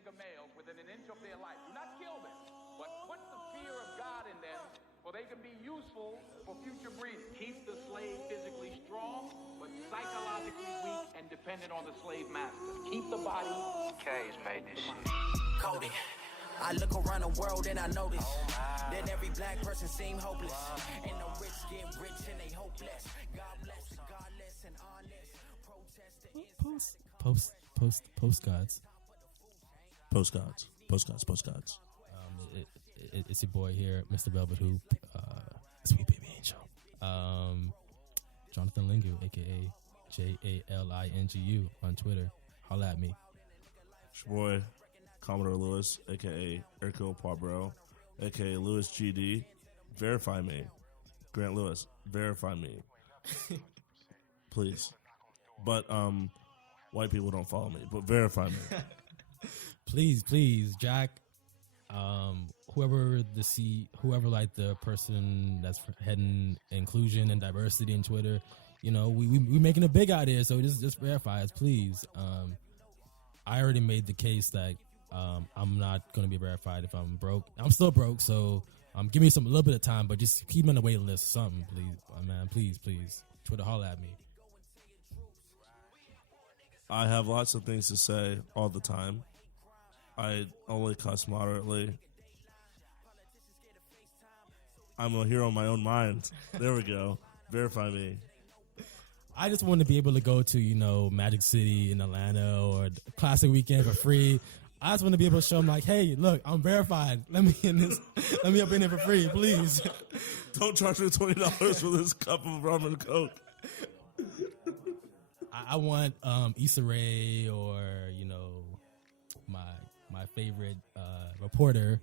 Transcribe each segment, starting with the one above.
nigger males within an inch of their life. Do not kill them, but put the fear of God in them for they can be useful for future breeding. Keep the slave physically strong, but psychologically weak and dependent on the slave master. Keep the body. K's made this shit. Cody. I look around the world and I notice that every black person seem hopeless. And the rich get rich and they hopeless. God bless, godless and honest. Postcards. It's your boy here, Mr. Velvet Hoop, Sweet Baby Angel. Jonathan Lingu, aka JALINGU on Twitter. Holla at me. It's your boy, Commodore Lewis, aka Hercule Poirot, aka Lewis GD. Verify me. Grant Lewis, verify me. Please. But white people don't follow me, but verify me. Please, Jack. Whoever like the person that's heading inclusion and diversity in Twitter, you know, we making it big out here, so just verify us, please. I already made the case that I'm not gonna be verified if I'm broke. I'm still broke, so give me a little bit of time, but just keep me on the waiting list or something, please, man. Please. Twitter, holla at me. I have lots of things to say all the time. I only cuss moderately. I'm a hero in my own mind. There we go. Verify me. I just want to be able to go to, you know, Magic City in Atlanta or Classic Weekend for free. I just want to be able to show them, like, hey, look, I'm verified. Let me in this. Let me up in here for free, please. Don't charge me $20 for this cup of rum and Coke. I want Issa Rae or, you know, my favorite reporter,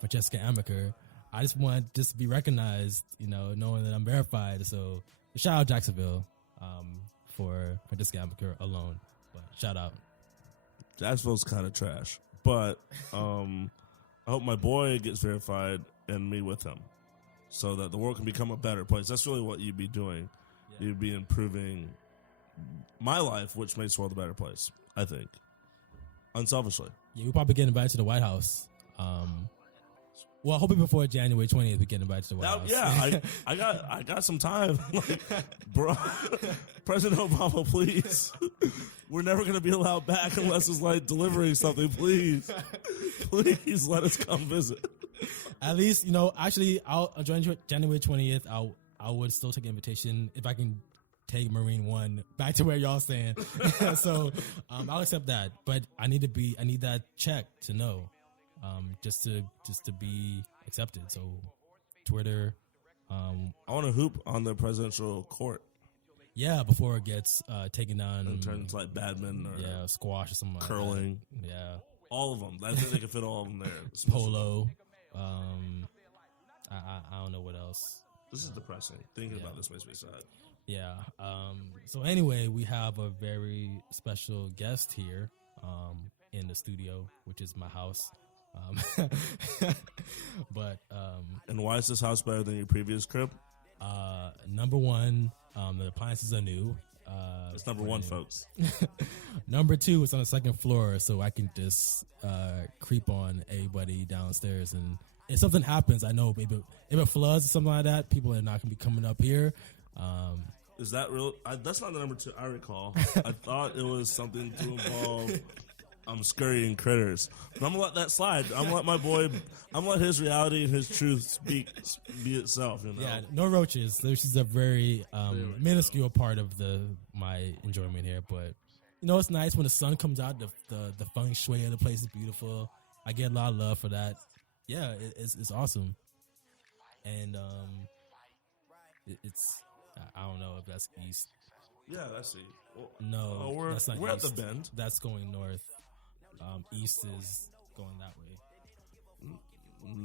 Francesca Amaker. I just want to be recognized, you know, knowing that I'm verified. So shout out Jacksonville for Francesca Amaker alone. But shout out. Jacksonville's kind of trash. But I hope my boy gets verified and me with him so that the world can become a better place. That's really what you'd be doing. Yeah. You'd be improving my life, which makes the world a better place, I think. Unselfishly. Yeah, we'll probably get invited to the White House. Well, hoping before January 20th we get invited to the White House. Yeah, I got some time. Like, bro, President Obama, please. We're never going to be allowed back unless it's like delivering something. Please let us come visit. At least, you know, actually, I'll join January 20th. I would still take an invitation if I can take Marine One back to where y'all stand. So I'll accept that, but I need that check to know, just to be accepted. So Twitter. I want to hoop on the presidential court. Yeah, before it gets taken down and turns like badminton or squash or something curling. Like that. Yeah, all of them. I think they can fit all of them there. Polo. I don't know what else. This is depressing. Thinking about this makes me sad. Yeah. So anyway, we have a very special guest here in the studio, which is my house. But and why is this house better than your previous crib? Number one, the appliances are new. It's number one, folks. Number two, it's on the second floor, so I can just creep on everybody downstairs, and if something happens, I know maybe if it floods or something like that, people are not going to be coming up here. Is that real? That's not the number two I recall. I thought it was something to involve scurrying critters. But I'm gonna let that slide. I'm gonna let my boy. I'm gonna let his reality and his truth be itself. You know? Yeah, no roaches. This is a very minuscule part of my enjoyment here, but you know it's nice when the sun comes out. The feng shui of the place is beautiful. I get a lot of love for that. Yeah, it's awesome, and it's. I don't know if that's east. Yeah, that's east. Well, no, that's not we're east. At the bend. That's going north. East is going that way.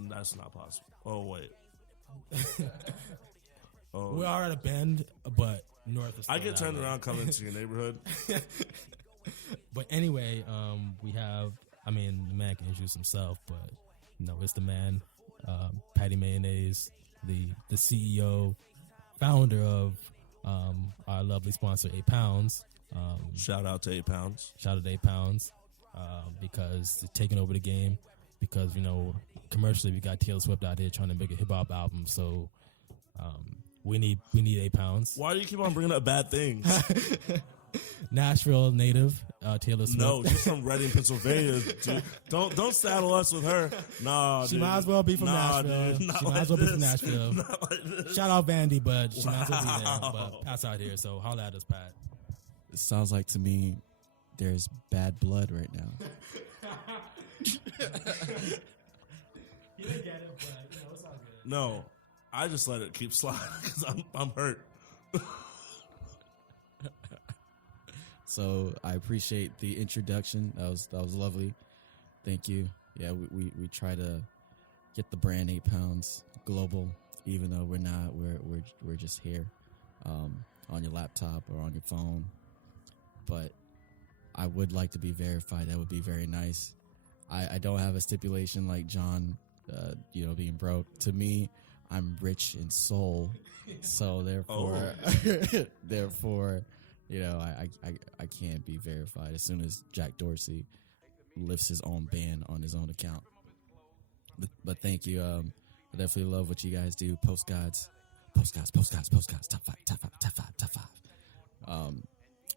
That's not possible. Oh, wait. We are at a bend, but north is. I get turned around coming into your neighborhood. But anyway, we have. I mean, the man can introduce himself, but no, it's the man, Patty Mayonnaise, the CEO. Founder of our lovely sponsor, 8 Pounds. Shout out to 8 Pounds. Shout out to 8 Pounds. because it's taking over the game. Because, you know, commercially we got Taylor Swift out here trying to make a hip hop album, so we need 8 pounds. Why do you keep on bringing up bad things? Nashville native Taylor Swift. No, she's from Reading, Pennsylvania. Dude. Don't saddle us with her. Nah, she dude. might as well be from Nashville. Dude, She might as well be from this. Nashville. Not like this. Shout out Vandy, but she might as well be there. But Pat's out here, so holla at us, Pat. It sounds like to me there's bad blood right now. He didn't get it, but you know, it's all good. No, I just let it keep sliding because I'm hurt. So I appreciate the introduction. That was lovely. Thank you. Yeah, we try to get the brand 8 pounds global, even though we're not. We're just here, on your laptop or on your phone. But I would like to be verified. That would be very nice. I don't have a stipulation like John, being broke. To me, I'm rich in soul, so therefore, I can't be verified. As soon as Jack Dorsey lifts his own ban on his own account. But thank you. I definitely love what you guys do. Postcards, top five.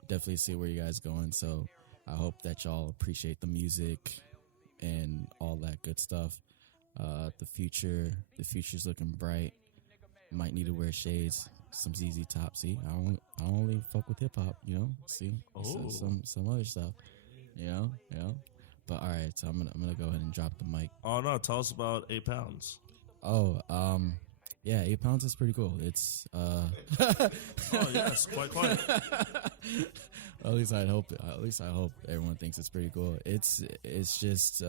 Definitely see where you guys going. So I hope that y'all appreciate the music and all that good stuff. The future's looking bright. Might need to wear shades, some ZZ Top. See, I only fuck with hip hop, See, some other stuff, But all right, so I'm gonna go ahead and drop the mic. Oh no, tell us about 8 pounds. Oh, yeah, 8 pounds is pretty cool. It's Oh yes, quite. at least I hope everyone thinks it's pretty cool. It's just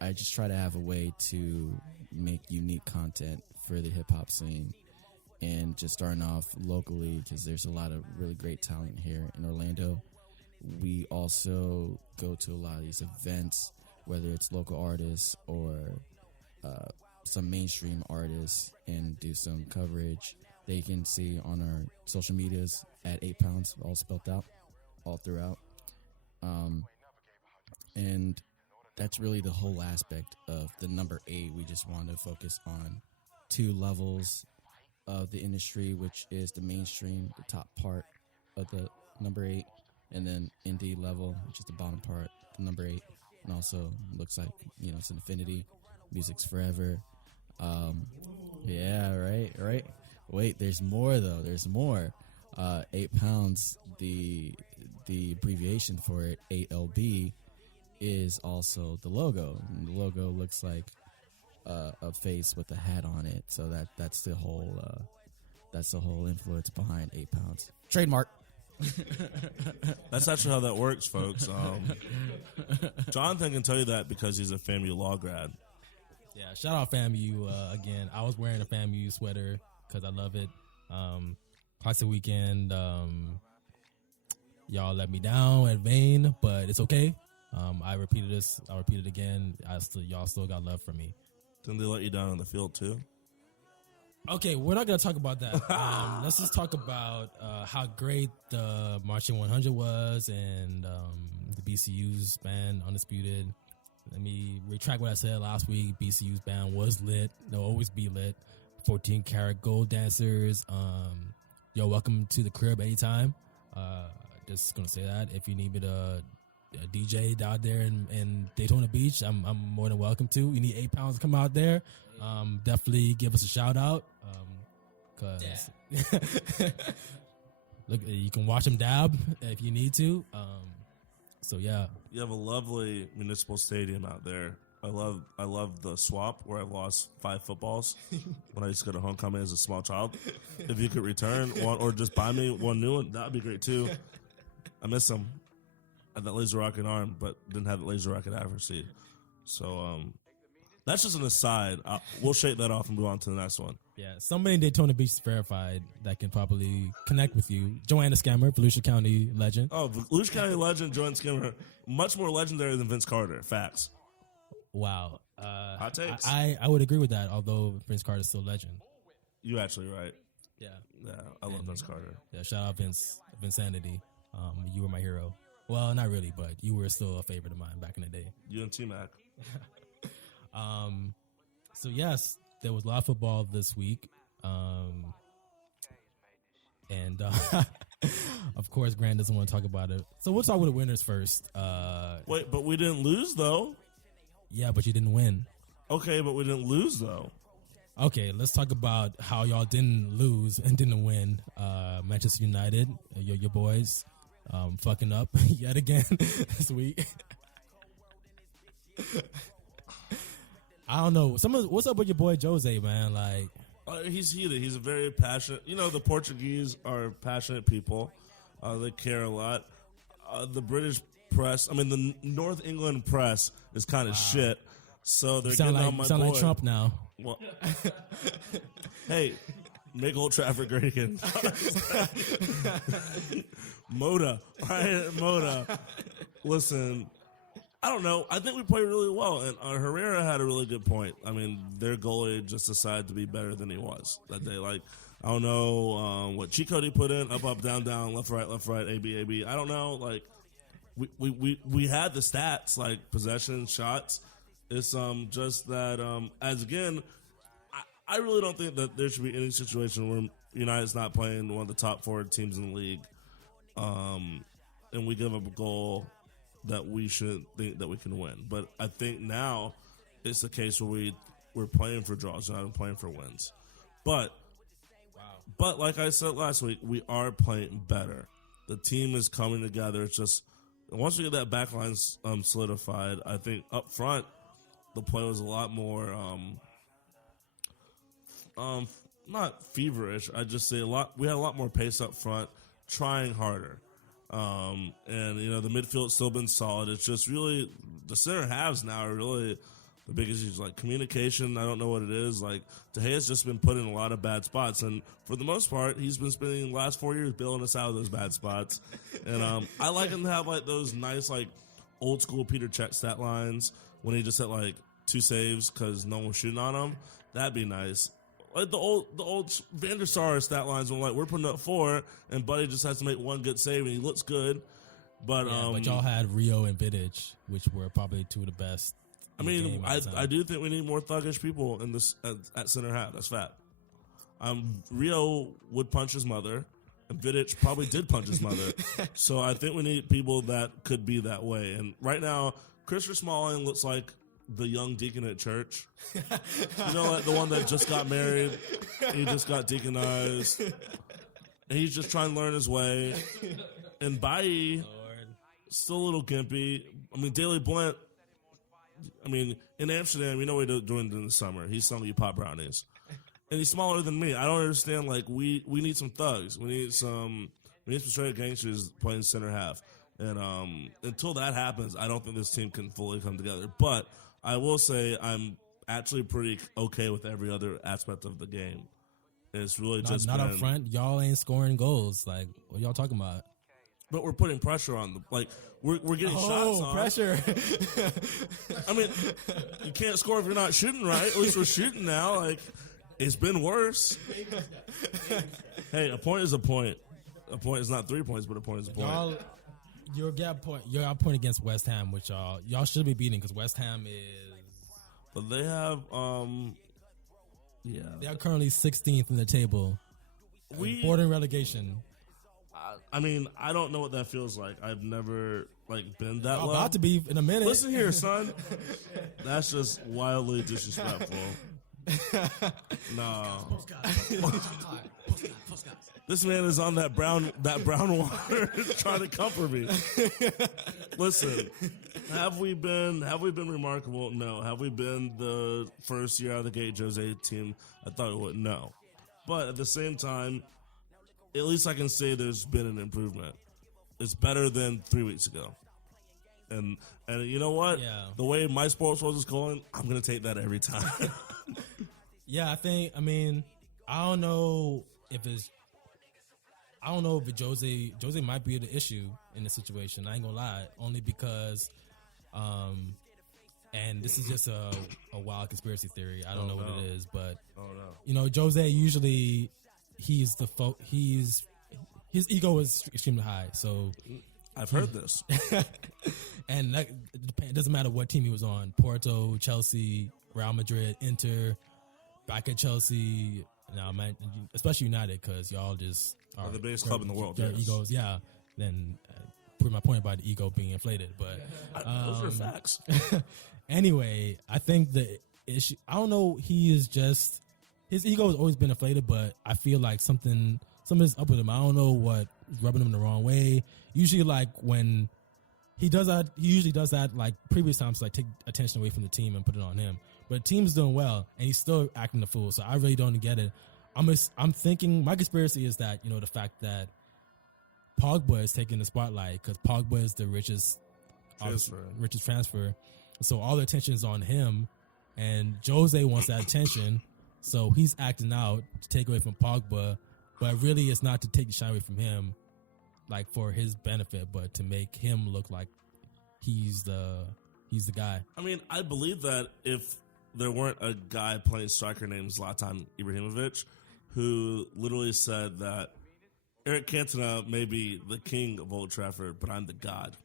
I just try to have a way to make unique content for the hip hop scene, and just starting off locally because there's a lot of really great talent here in Orlando. We also go to a lot of these events, whether it's local artists or some mainstream artists, and do some coverage. They can see on our social medias at 8 pounds, all spelled out, all throughout. And that's really the whole aspect of the number 8. We just want to focus on 2 levels of the industry, which is the mainstream, the top part of the number 8, and then indie level, which is the bottom part, the number 8. And also looks like, it's an infinity. Music's forever. Yeah, right. Wait, there's more though. There's more. 8 pounds, the abbreviation for it, 8LB, is also the logo. And the logo looks like a face with a hat on it. So that's the whole influence behind 8 pounds. Trademark. That's actually how that works, folks. Jonathan can tell you that because he's a FAMU law grad. Yeah, shout out FAMU again. I was wearing a FAMU sweater because I love it. Classic weekend. Y'all let me down at Vane, but it's okay. I repeated this. I'll repeat it again. Y'all still got love for me. Didn't they let you down on the field too? Okay, we're not gonna talk about that. Let's just talk about how great the Marching 100 was, and the BCU's band Undisputed. Let me retract what I said last week. BCU's band was lit. They'll always be lit. 14 karat gold dancers. Yo, welcome to the crib anytime. Just gonna say that. If you need me to DJ out there in Daytona Beach, I'm more than welcome to. You need 8 pounds to come out there. Definitely give us a shout out. Cause look, you can watch them dab if you need to. So yeah, You have a lovely municipal stadium out there. I love the swap where I lost 5 footballs when I used to go to homecoming as a small child. If you could return one or just buy me one new one, that would be great too. I miss them. I had that laser rocket arm, but didn't have the laser rocket accuracy. So that's just an aside. We'll shake that off and move on to the next one. yeah. Somebody in Daytona Beach is verified that can probably connect with you. Joanna Scammer, Volusia County legend. Oh, Volusia County legend Joanne Skimmer, much more legendary than Vince Carter. Facts. Wow. Hot takes. I would agree with that. Although Vince Carter's still legend. You actually right. Yeah. Yeah, I love Vince Carter. Yeah. Shout out Vince Sanity. You were my hero. Well, not really, but you were still a favorite of mine back in the day. You and T-Mac. So yes, there was a lot of football this week. And of course, Grant doesn't want to talk about it. So we'll talk with the winners first. Wait, but we didn't lose, though. Yeah, but you didn't win. Okay, but we didn't lose, though. Okay, let's talk about how y'all didn't lose and didn't win. Manchester United, your boys, fucking up yet again this week. I don't know. What's up with your boy Jose, man? Like, He's heated. He's a very passionate. You know, the Portuguese are passionate people. They care a lot. The British press, the North England press is kind of shit. So they're getting on my boy. You sound like Trump now. Well, hey, make Old Trafford great again. Moda. All right, Moda. Listen, I don't know. I think we played really well, and Herrera had a really good point. Their goalie just decided to be better than he was that day. Like, I don't know what Chicote put in, up, down, down, left, right, AB, AB. I don't know. Like, we had the stats, like possession, shots. It's just that as again, I really don't think that there should be any situation where United's not playing one of the top 4 teams in the league, and we give up a goal that we should think that we can win. But I think now it's a case where we're playing for draws, not playing for wins. But like I said last week, we are playing better. The team is coming together. It's just once we get that back line solidified, I think up front the play was a lot more not feverish. I just say we had a lot more pace up front, trying harder. And the midfield's still been solid. It's just really the center halves now are really the biggest issues. Like communication, I don't know what it is. Like De Gea's just been put in a lot of bad spots, and for the most part, he's been spending the last 4 years bailing us out of those bad spots. And I like him to have like those nice like old school Peter Cech stat lines when he just had like 2 saves because no one was shooting on him. That'd be nice. Like the old Van der Sar stat lines when like we're putting up 4 and Buddy just has to make 1 good save and he looks good. But but y'all had Rio and Vidic, which were probably 2 of the best. I do think we need more thuggish people in this at center half. That's fact. Rio would punch his mother, and Vidic probably did punch his mother. So I think we need people that could be that way. And right now, Christopher Smalling looks like the young deacon at church. You know, like the one that just got married. He just got deaconized. And he's just trying to learn his way. And Bailly, still a little gimpy. Daley Blunt, in Amsterdam, you know what we're doing in the summer. He's selling you pop brownies. And he's smaller than me. I don't understand. Like, we need some thugs. We need some straight gangsters playing center half. And until that happens, I don't think this team can fully come together. But I will say I'm actually pretty okay with every other aspect of the game. It's really not up front. Y'all ain't scoring goals. Like, what y'all talking about? But we're putting pressure on them. Like, we're getting shots on. Pressure. You can't score if you're not shooting right. At least we're shooting now. Like, it's been worse. Hey, a point is a point. A point is not 3 points, but a point is a point. Your point against West Ham, which y'all should be beating because West Ham is. But they have, They are currently 16th in the table. Bordering relegation. I don't know what that feels like. I've never been that low. About to be in a minute. Listen here, son. That's just wildly disrespectful. No. This man is on that brown water trying to comfort me. Listen, have we been remarkable? No. Have we been the first year out of the gate Jose team? I thought we would. No. But at the same time, at least I can say there's been an improvement. It's better than 3 weeks ago. And you know what? Yeah. The way my sports world is going, I'm going to take that every time. Yeah, I don't know if Jose might be the issue in the situation. I ain't gonna lie, only because, and this is just a wild conspiracy theory. I don't know what it is, but Jose usually his ego is extremely high. So I've heard this. And it doesn't matter what team he was on: Porto, Chelsea, Real Madrid, Inter, back at Chelsea. Now, man, especially United, because y'all just are the biggest club in the world. Their Yes. egos, yeah. Then prove my point about the ego being inflated. But Those are facts. anyway, I think the issue. I don't know. He is just his ego has always been inflated, but I feel like something is up with him. I don't know what is rubbing him the wrong way. Usually, like when he does that, he usually does that like previous times, to, like take attention away from the team and put it on him. But the team's doing well, and he's still acting the fool. So I really don't get it. I'm thinking my conspiracy is that the fact that Pogba is taking the spotlight because Pogba is the richest transfer. So all the attention is on him, and Jose wants that attention. So he's acting out to take away from Pogba, but really it's not to take the shine away from him, like for his benefit, but to make him look like he's the guy. I mean, I believe that if there weren't a guy playing striker named Zlatan Ibrahimovic, who literally said that Eric Cantona may be the king of Old Trafford, but I'm the god.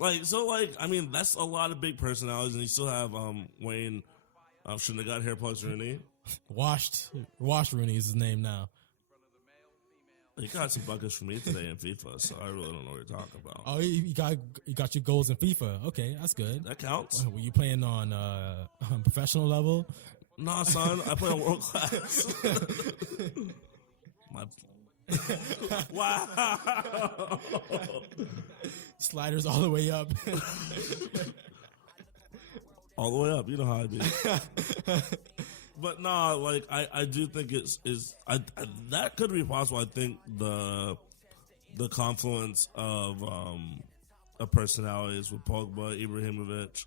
I mean, that's a lot of big personalities, and you still have Wayne. Shouldn't have got hair plugs Rooney. Washed Rooney is his name now. You got some buckets for me today in FIFA, so I really don't know what you're talking about. Oh, you got your goals in FIFA. Okay, that's good. That counts. Were you playing on professional level? Nah, son, I play on world class. Wow. Sliders all the way up. All the way up, you know how I be. But nah, like I do think that could be possible. I think the confluence of personalities with Pogba, Ibrahimovic,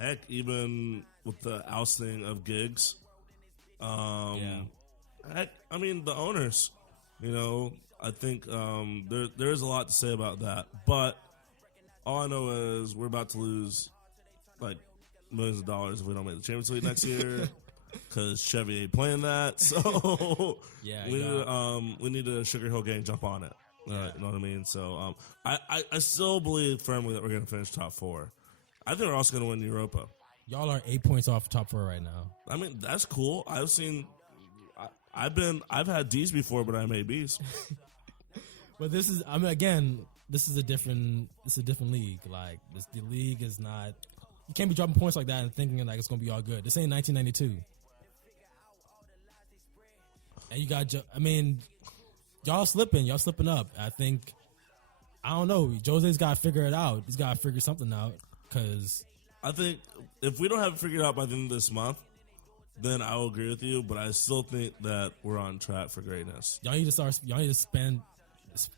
heck, even with the ousting of Giggs, heck, I mean the owners, I think there is a lot to say about that. But all I know is we're about to lose like millions of dollars if we don't make the Champions League next year, because Chevy ain't playing that. So we need a Sugar Hill gang jump on it. You know what I mean? So I still believe firmly that we're going to finish top 4. I think we're also going to win Europa. Y'all are 8 points off top 4 right now. I mean, that's cool. I've had D's before, but I made B's. But this is a different league. Like the league is not. You can't be dropping points like that and thinking like it's gonna be all good. This ain't 1992. And you got, y'all slipping up. I don't know. Jose's got to figure it out. He's got to figure something out, because I think if we don't have it figured out by the end of this month, then I will agree with you. But I still think that we're on track for greatness. Y'all need to spend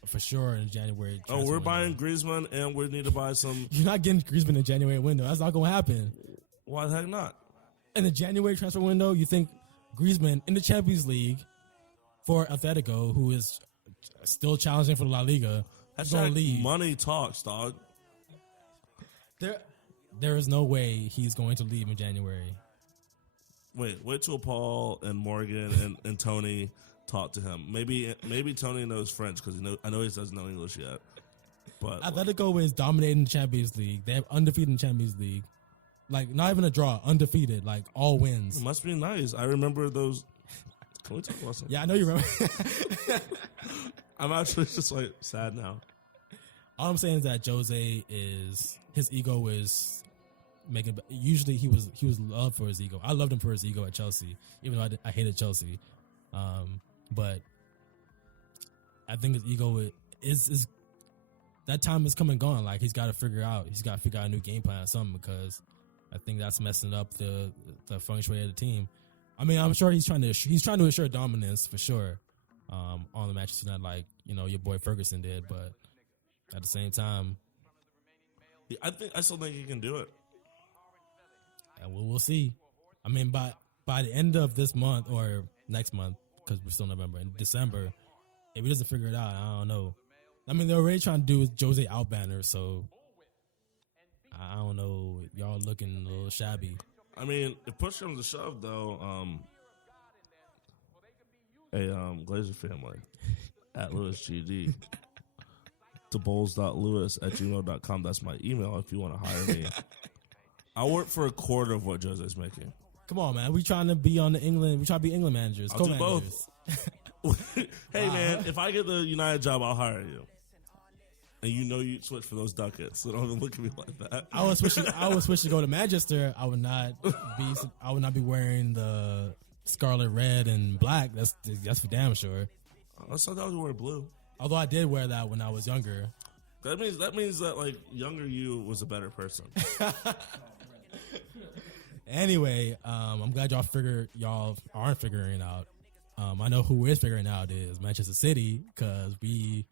for sure in January. Oh, we're buying Griezmann, and we need to buy some. You're not getting Griezmann in the January window. That's not going to happen. Why the heck not? In the January transfer window, you think Griezmann in the Champions League for Atletico, who is still challenging for La Liga, That's going to like leave? money talks, dog. There is no way he's going to leave in January. Wait till Paul and Morgan and Tony talk to him. Maybe Tony knows French, because I know he doesn't know English yet. But Atletico is dominating the Champions League. They're undefeated in the Champions League. Like, not even a draw, undefeated, like all wins. it must be nice. I remember those. Can we talk about something? Yeah, I know you remember. I'm actually just like sad now. All I'm saying is that his ego is making. Usually he was loved for his ego. I loved him for his ego at Chelsea, even though I hated Chelsea. But I think his ego is that time is come and gone. Like, he's got to figure out a new game plan or something, because I think that's messing up the feng shui of the team. I mean, I'm sure he's trying to assure dominance for sure on the Manchester United, like your boy Ferguson did. But at the same time, I still think he can do it. And we'll see. I mean, by the end of this month or next month, because we're still in November, in December, if he doesn't figure it out, I don't know. I mean, they're already trying to do Jose out banner, so I don't know. Y'all looking a little shabby. I mean, if push comes to shove, though, Glazer family at Lewis GD debowls.lewis@gmail.com. That's my email if you want to hire me. I'll work for a quarter of what Jose's making. Come on, man. We trying to be on the England. We try to be England managers. I'll do co-managers. Hey, man, if I get the United job, I'll hire you. And you know you'd switch for those ducats, so don't even look at me like that. I would switch to go to Manchester. I would not be wearing the scarlet, red, and black. That's for damn sure. I thought I was wearing blue. Although I did wear that when I was younger. That means that like younger you was a better person. Anyway, I'm glad y'all aren't figuring it out. I know who is figuring it out is Manchester City, because we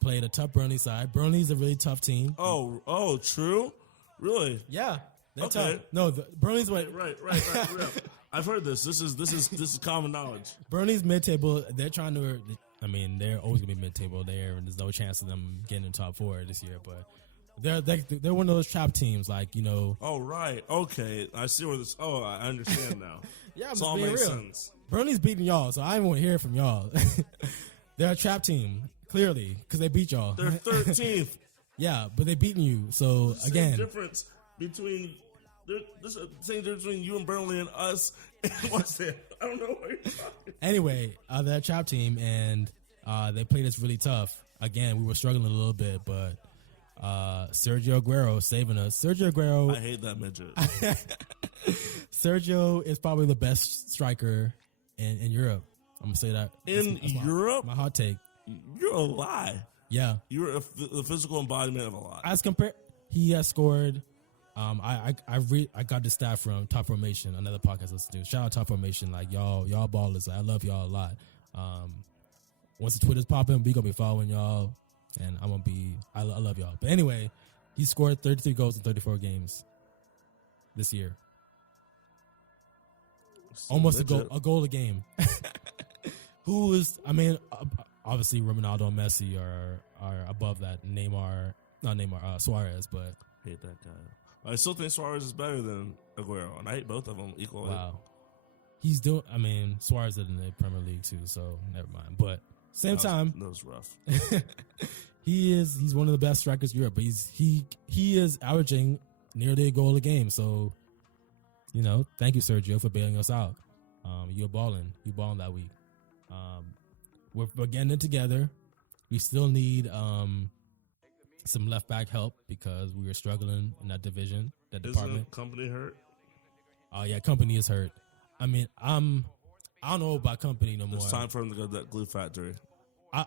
played a tough Burnley side. Burnley's a really tough team. Oh, true? Really? Yeah, they're Okay. tough. No, Burnley's what. Right. I've heard this. This is common knowledge. Burnley's mid-table. They're trying to. I mean, they're always gonna be mid-table there, and there's no chance of them getting in top 4 this year. But they're one of those trap teams, like, you know. Oh, right. Okay, I see where this. Oh, I understand now. Yeah, This I'm all being makes real. sense. Burnley's beating y'all, so I don't want to hear from y'all. They're a trap team, clearly, because they beat y'all. They're 13th. Yeah, but they beating you. So Same again, difference between this same difference between you and Burnley and us. What's it? I don't know what you're talking. anyway, they're a trap team, and they played us really tough. Again, we were struggling a little bit, but Sergio Aguero saving us. Sergio Aguero. I hate that midget. Sergio is probably the best striker in Europe. I'm gonna say that. That's Europe, my hot take. you're a lie. Yeah, You're the physical embodiment of a lie. as compared, he has scored. I got the stat from Top Formation, another podcast I listen to. Shout out Top Formation, like y'all ballers. I love y'all a lot. Once the Twitter's popping, we gonna be following y'all, and I'm gonna be. I love y'all. But anyway, he scored 33 goals in 34 games this year. Almost a goal a game. Who is? I mean, obviously Ronaldo and Messi are above that. Suarez, but Hate that guy. I still think Suarez is better than Aguero, and I hate both of them equally. wow, he's doing. I mean, Suarez is in the Premier League too, so never mind. But same time, that was rough. he's one of the best strikers in Europe. But he is averaging nearly a goal a game. So, you know, thank you, Sergio, for bailing us out. You're balling. You balling that week. We're getting it together. We still need some left back help because we were struggling in that division, that department. Isn't Company hurt? Oh yeah, Company is hurt. I mean, I don't know about Company no more. It's time for him to go to that glue factory. I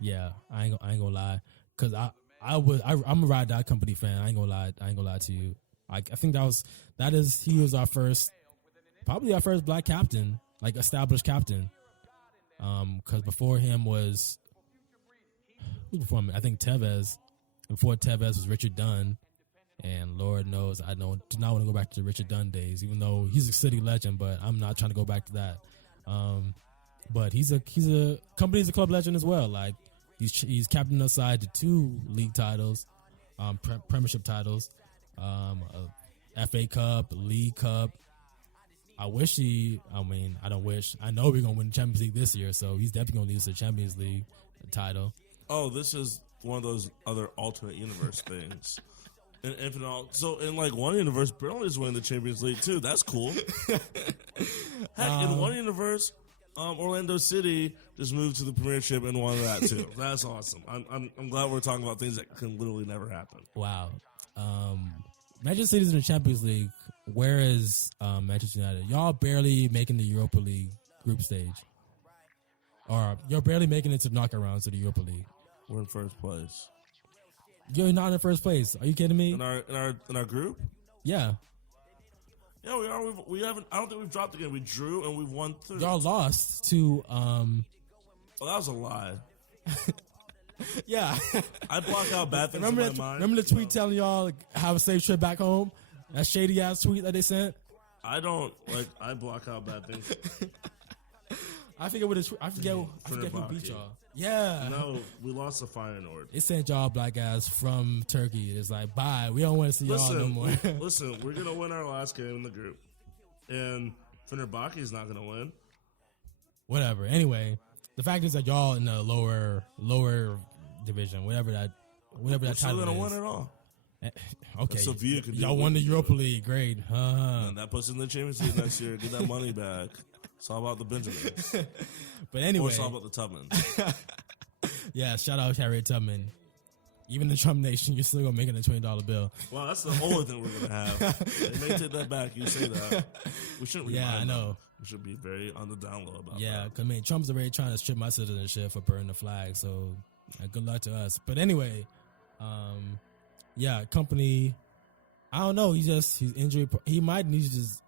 ain't gonna lie, cause I'm a ride that Company fan. I ain't gonna lie to you. I think he was probably our first black captain, like established captain. Cause before him was who before him? I think Tevez. Before Tevez was Richard Dunn, and Lord knows I do not want to go back to the Richard Dunn days, even though he's a City legend. But I'm not trying to go back to that. But he's a Company's a club legend as well. Like he's captained us side to 2 league titles, Premiership titles, FA Cup, League Cup. I know we're gonna win the Champions League this year, so he's definitely gonna lead us to the Champions League title. Oh, this is one of those other alternate universe things. So in like one universe, Burnley's winning the Champions League too. That's cool. Heck, in one universe, Orlando City just moved to the Premiership and won that too. That's awesome. I'm glad we're talking about things that can literally never happen. Wow. Manchester City's in the Champions League. Where is Manchester United? Y'all barely making the Europa League group stage. Or you're barely making it to knockout rounds of the Europa League. We're in first place. You're not in first place. Are you kidding me? In our group? Yeah. Yeah, we are. We haven't. I don't think we've dropped again. We drew and we've won 3. Y'all lost to Oh, that was a lie. yeah. I block out bad things remember in my mind. Remember the tweet telling y'all have a safe trip back home? That shady ass tweet that they sent? I don't I block out bad things. I forget who beat y'all. Yeah. No, we lost to Feyenoord. It sent y'all black guys from Turkey. It's like, bye. We don't want to see y'all no more. Listen, we're going to win our last game in the group. And Fenerbahce is not going to win. Whatever. Anyway, the fact is that y'all in the lower division, whatever that We're still title gonna is. win it all. Okay, Sevilla could do y'all it. won the Europa League. Great. And that puts us in the Champions League next year. Get that money back. It's all about the Benjamins. But Or anyway, it's all about the Tubmans. yeah. Shout out Harriet Tubman. Even the Trump Nation, you're still gonna make it a $20 bill. Well, that's the only thing we're gonna have. They may take that back. You say that. We shouldn't. Yeah, remind I know. them. We should be very on the down low about Yeah, that. 'cause, I mean, Trump's already trying to strip my citizenship for burning the flag. So, good luck to us. But anyway, yeah, company. I don't know. He's injury. He might need to just.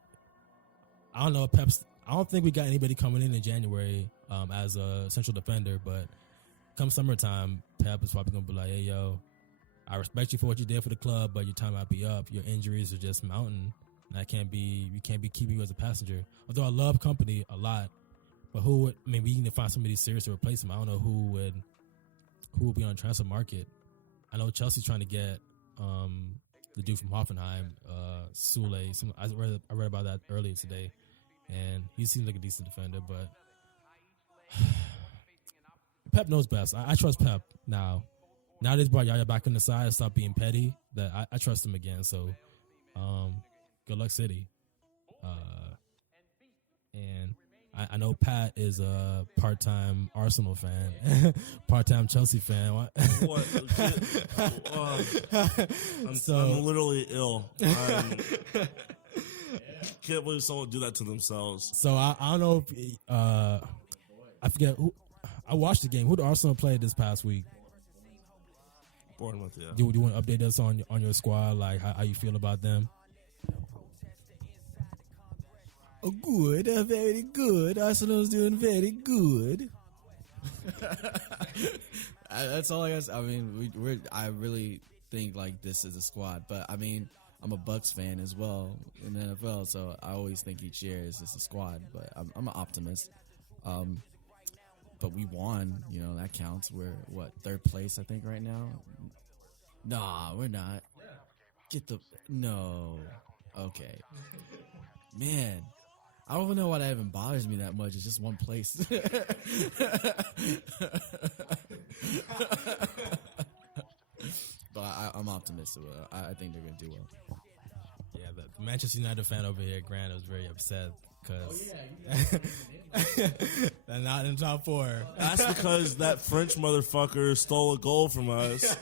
I don't know. Pep's. I don't think we got anybody coming in January as a central defender. But come summertime, Pep is probably gonna be like, "Hey, yo, I respect you for what you did for the club, but your time might be up. Your injuries are just mounting, and we can't be keeping you as a passenger." Although I love company a lot, but who would? I mean, we need to find somebody serious to replace him. I don't know who would be on the transfer market. I know Chelsea's trying to get the dude from Hoffenheim, Sule. I read about that earlier today, and he seems like a decent defender. But Pep knows best. I trust Pep now. Now that he's brought Yaya back on the side, stop being petty. That I trust him again. So, good luck, City. And I know Pat is a part-time Arsenal fan, part-time Chelsea fan. What? I'm literally ill. Can't believe someone would do that to themselves. So I don't know if I forget who. I watched the game. Who did Arsenal play this past week? Bournemouth, yeah. Do you want to update us on your squad? Like how you feel about them? Oh, good, very good. Arsenal's doing very good. That's all I guess. I mean, I really think like this is a squad, but I mean, I'm a Bucks fan as well in the NFL, so I always think each year is just a squad. But I'm an optimist. But we won, that counts. We're third place, I think, right now. Nah, we're not. No. Okay, man. I don't even know why that even bothers me that much. It's just one place. But I'm optimistic. I think they're going to do well. Yeah, the Manchester United fan over here, Grant, was very upset because they're not in top four. That's because that French motherfucker stole a goal from us.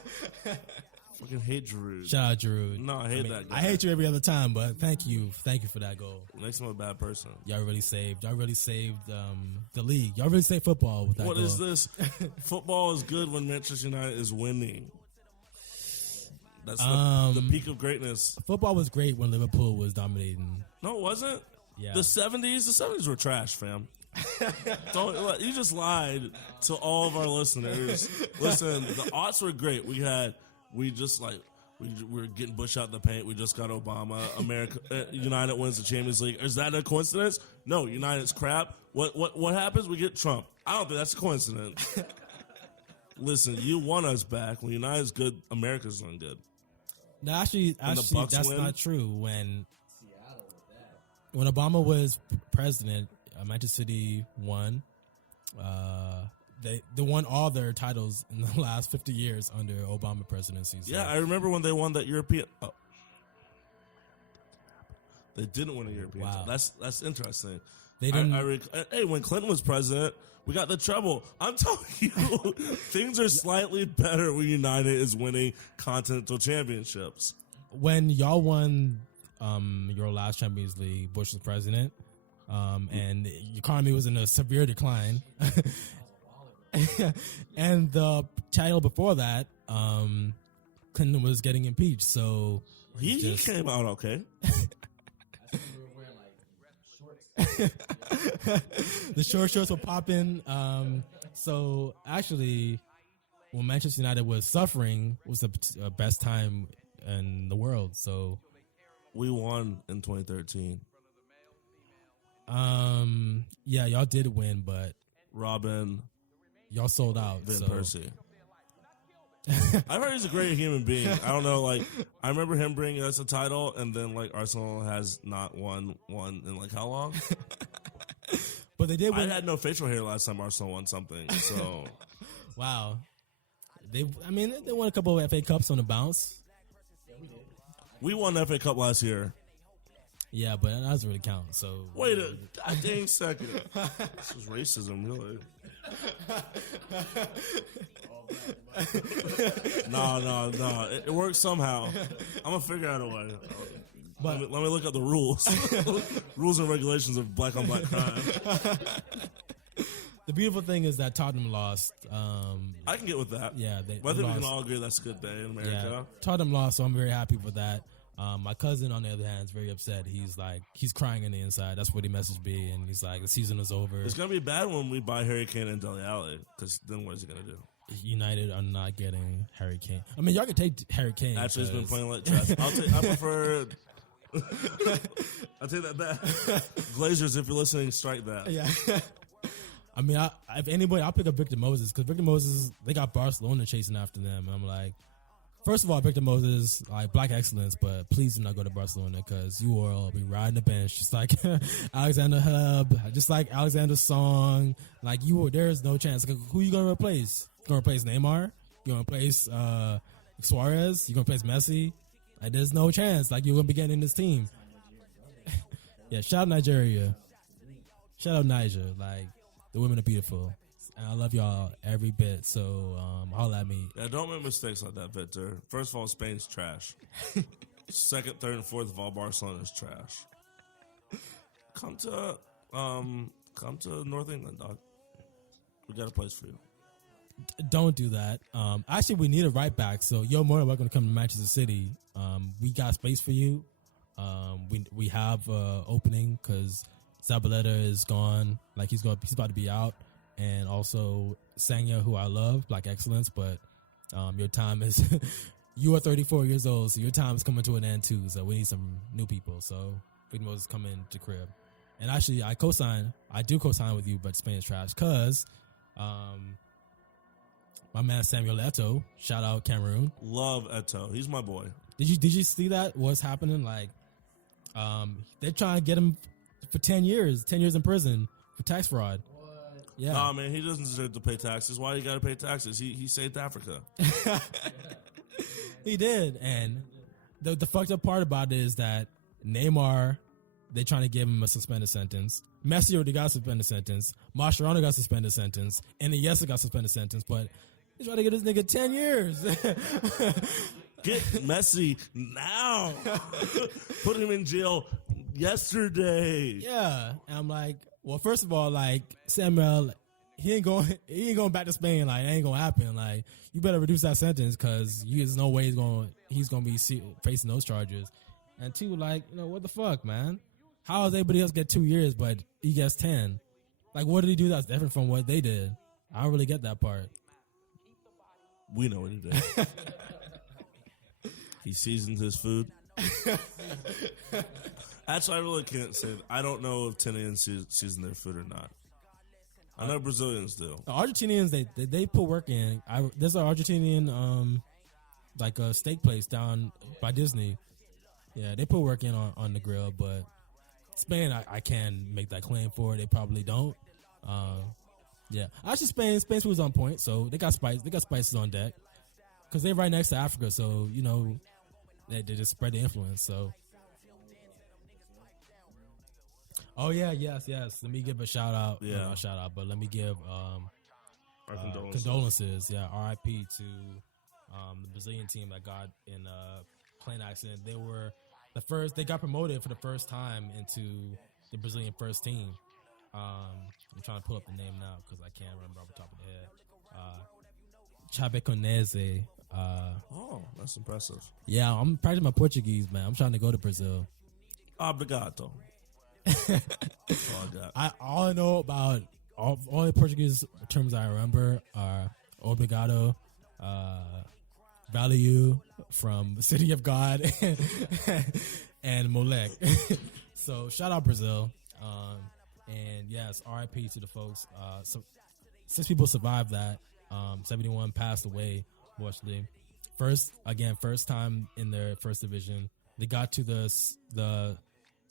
Fucking hate Giroud. Shout out Giroud. No, I hate that guy. I hate you every other time, but thank you for that goal. Makes him a bad person. Y'all really saved the league. Y'all really saved football with that What goal. is this? Football is good when Manchester United is winning. That's the peak of greatness. Football was great when Liverpool was dominating. No, it wasn't. Yeah. The 70s were trash, fam. You just lied to all of our listeners. Listen, the aughts were great. We were getting Bush out the paint. We just got Obama. United wins the Champions League. Is that a coincidence? No, United's crap. What happens? We get Trump. I don't think that's a coincidence. Listen, you want us back. When United's good, America's doing good. No, actually, Bucks that's win? not true. When Obama was president, Manchester City won. They won all their titles in the last 50 years under Obama presidency. So. Yeah, I remember when they won that European. Oh. They didn't win a European. Wow. Title. That's interesting. They didn't. Hey, when Clinton was president, we got the treble. I'm telling you, things are slightly better when United is winning continental championships. When y'all won your last Champions League, Bush was president, and the economy was in a severe decline. And the title before that, Clinton was getting impeached. So he came out okay. The short shorts were popping. So actually, when Manchester United was suffering, was the best time in the world. So we won in 2013. Yeah, y'all did win, but Robin, y'all sold out. Van so. Persie. I've heard he's a great human being. I don't know, I remember him bringing us a title, and then Arsenal has not won in how long? But they did I win. had no facial hair last time Arsenal won something. So Wow. They won a couple of FA Cups on the bounce. we won the FA Cup last year. Yeah, but that doesn't really count. So Wait a dang second. This is racism, really. No. It works somehow. I'm gonna figure out a way. But Let me look up the rules. Rules and regulations of black on black crime. the beautiful thing is that Tottenham lost. I can get with that. Yeah, But I they think we can lost. all agree that's a good day in Yeah, America. Tottenham lost, so I'm very happy for that. My cousin, on the other hand, is very upset. He's crying on the inside. That's what he messaged me, and he's like, the season is over. It's gonna be bad when we buy Harry Kane and Dele Alli, because then what is he gonna do? United are not getting Harry Kane. I mean, y'all can take Harry Kane. Actually, he's been 'cause- playing like trash. I prefer. I'll take that back. Glazers, if you're listening, strike that. Yeah. I mean, if anybody, I'll pick up Victor Moses because Victor Moses, they got Barcelona chasing after them. And I'm like, first of all, Victor Moses, like black excellence, but please do not go to Barcelona because you will be riding the bench just like Alexander Hub, just like Alexander Song. Like there is no chance. Like, who you gonna replace? You gonna replace Neymar? You gonna replace Suarez? You gonna replace Messi? Like, there's no chance. Like, you're gonna be getting in this team. Yeah, shout out Nigeria. Shout out Niger. Like, the women are beautiful. And I love y'all every bit. So, holla at me. Yeah, don't make mistakes like that, Victor. First of all, Spain's trash. Second, third, and fourth of all, Barcelona's trash. Come to North England, dog. We got a place for you. Don't do that. Actually, we need a right back. So, you're more than welcome to come to Manchester City. We got space for you. We have opening because Zabaleta is gone. Like, he's about to be out. And also Sanya, who I love, Black Excellence, but your time is you are 34 years old, so your time is coming to an end too. So we need some new people. So Big Moses coming to crib. And actually, I do co-sign with you, but Spain is trash because my man Samuel Eto'o, shout out Cameroon. Love Eto'o. He's my boy. Did you see that? What's happening? Like, they're trying to get him for 10 years in prison for tax fraud. Yeah. Nah, man, he doesn't deserve to pay taxes. Why you got to pay taxes? He saved Africa. He did. And the fucked up part about it is that Neymar, they're trying to give him a suspended sentence. Messi already got a suspended sentence. Mascherano got a suspended sentence. And Iniesta got a suspended sentence. But they trying to get this nigga 10 years. Get Messi now. Put him in jail yesterday. Yeah. And I'm like, well, first of all, like, Samuel, he ain't going back to Spain. Like, it ain't gonna happen. Like, you better reduce that sentence because there's no way he's gonna be facing those charges. And two, like, what the fuck, man? How does everybody else get 2 years but he gets 10? Like, what did he do that's different from what they did? I don't really get that part. We know what he did. He seasons his food. Actually, I really can't say. I don't know if Chileans season their food or not. I know Brazilians do. The Argentinians, they put work in. There's an Argentinian like a steak place down by Disney. Yeah, they put work in on the grill, but Spain, I can make that claim for. They probably don't. Yeah, actually, Spain's food's on point, so they got spice. They got spices on deck because they're right next to Africa, so they just spread the influence. So. Oh yeah, yes. Let me give a shout out. Yeah. Not a shout out, but let me give Our condolences. condolences. Yeah, RIP to the Brazilian team that got in a plane accident. They were they got promoted for the first time into the Brazilian first team. I'm trying to pull up the name now because I can't remember off the top of the head. Chapecoense. Oh, that's impressive. Yeah, I'm practicing my Portuguese, man. I'm trying to go to Brazil. Obrigado. That's all I got. All I know about all the Portuguese terms I remember are obrigado, value from City of God, and Molek. So shout out Brazil. And yes, RIP to the folks. So 6 people survived that. 71 passed away, unfortunately. First time in their first division. They got to the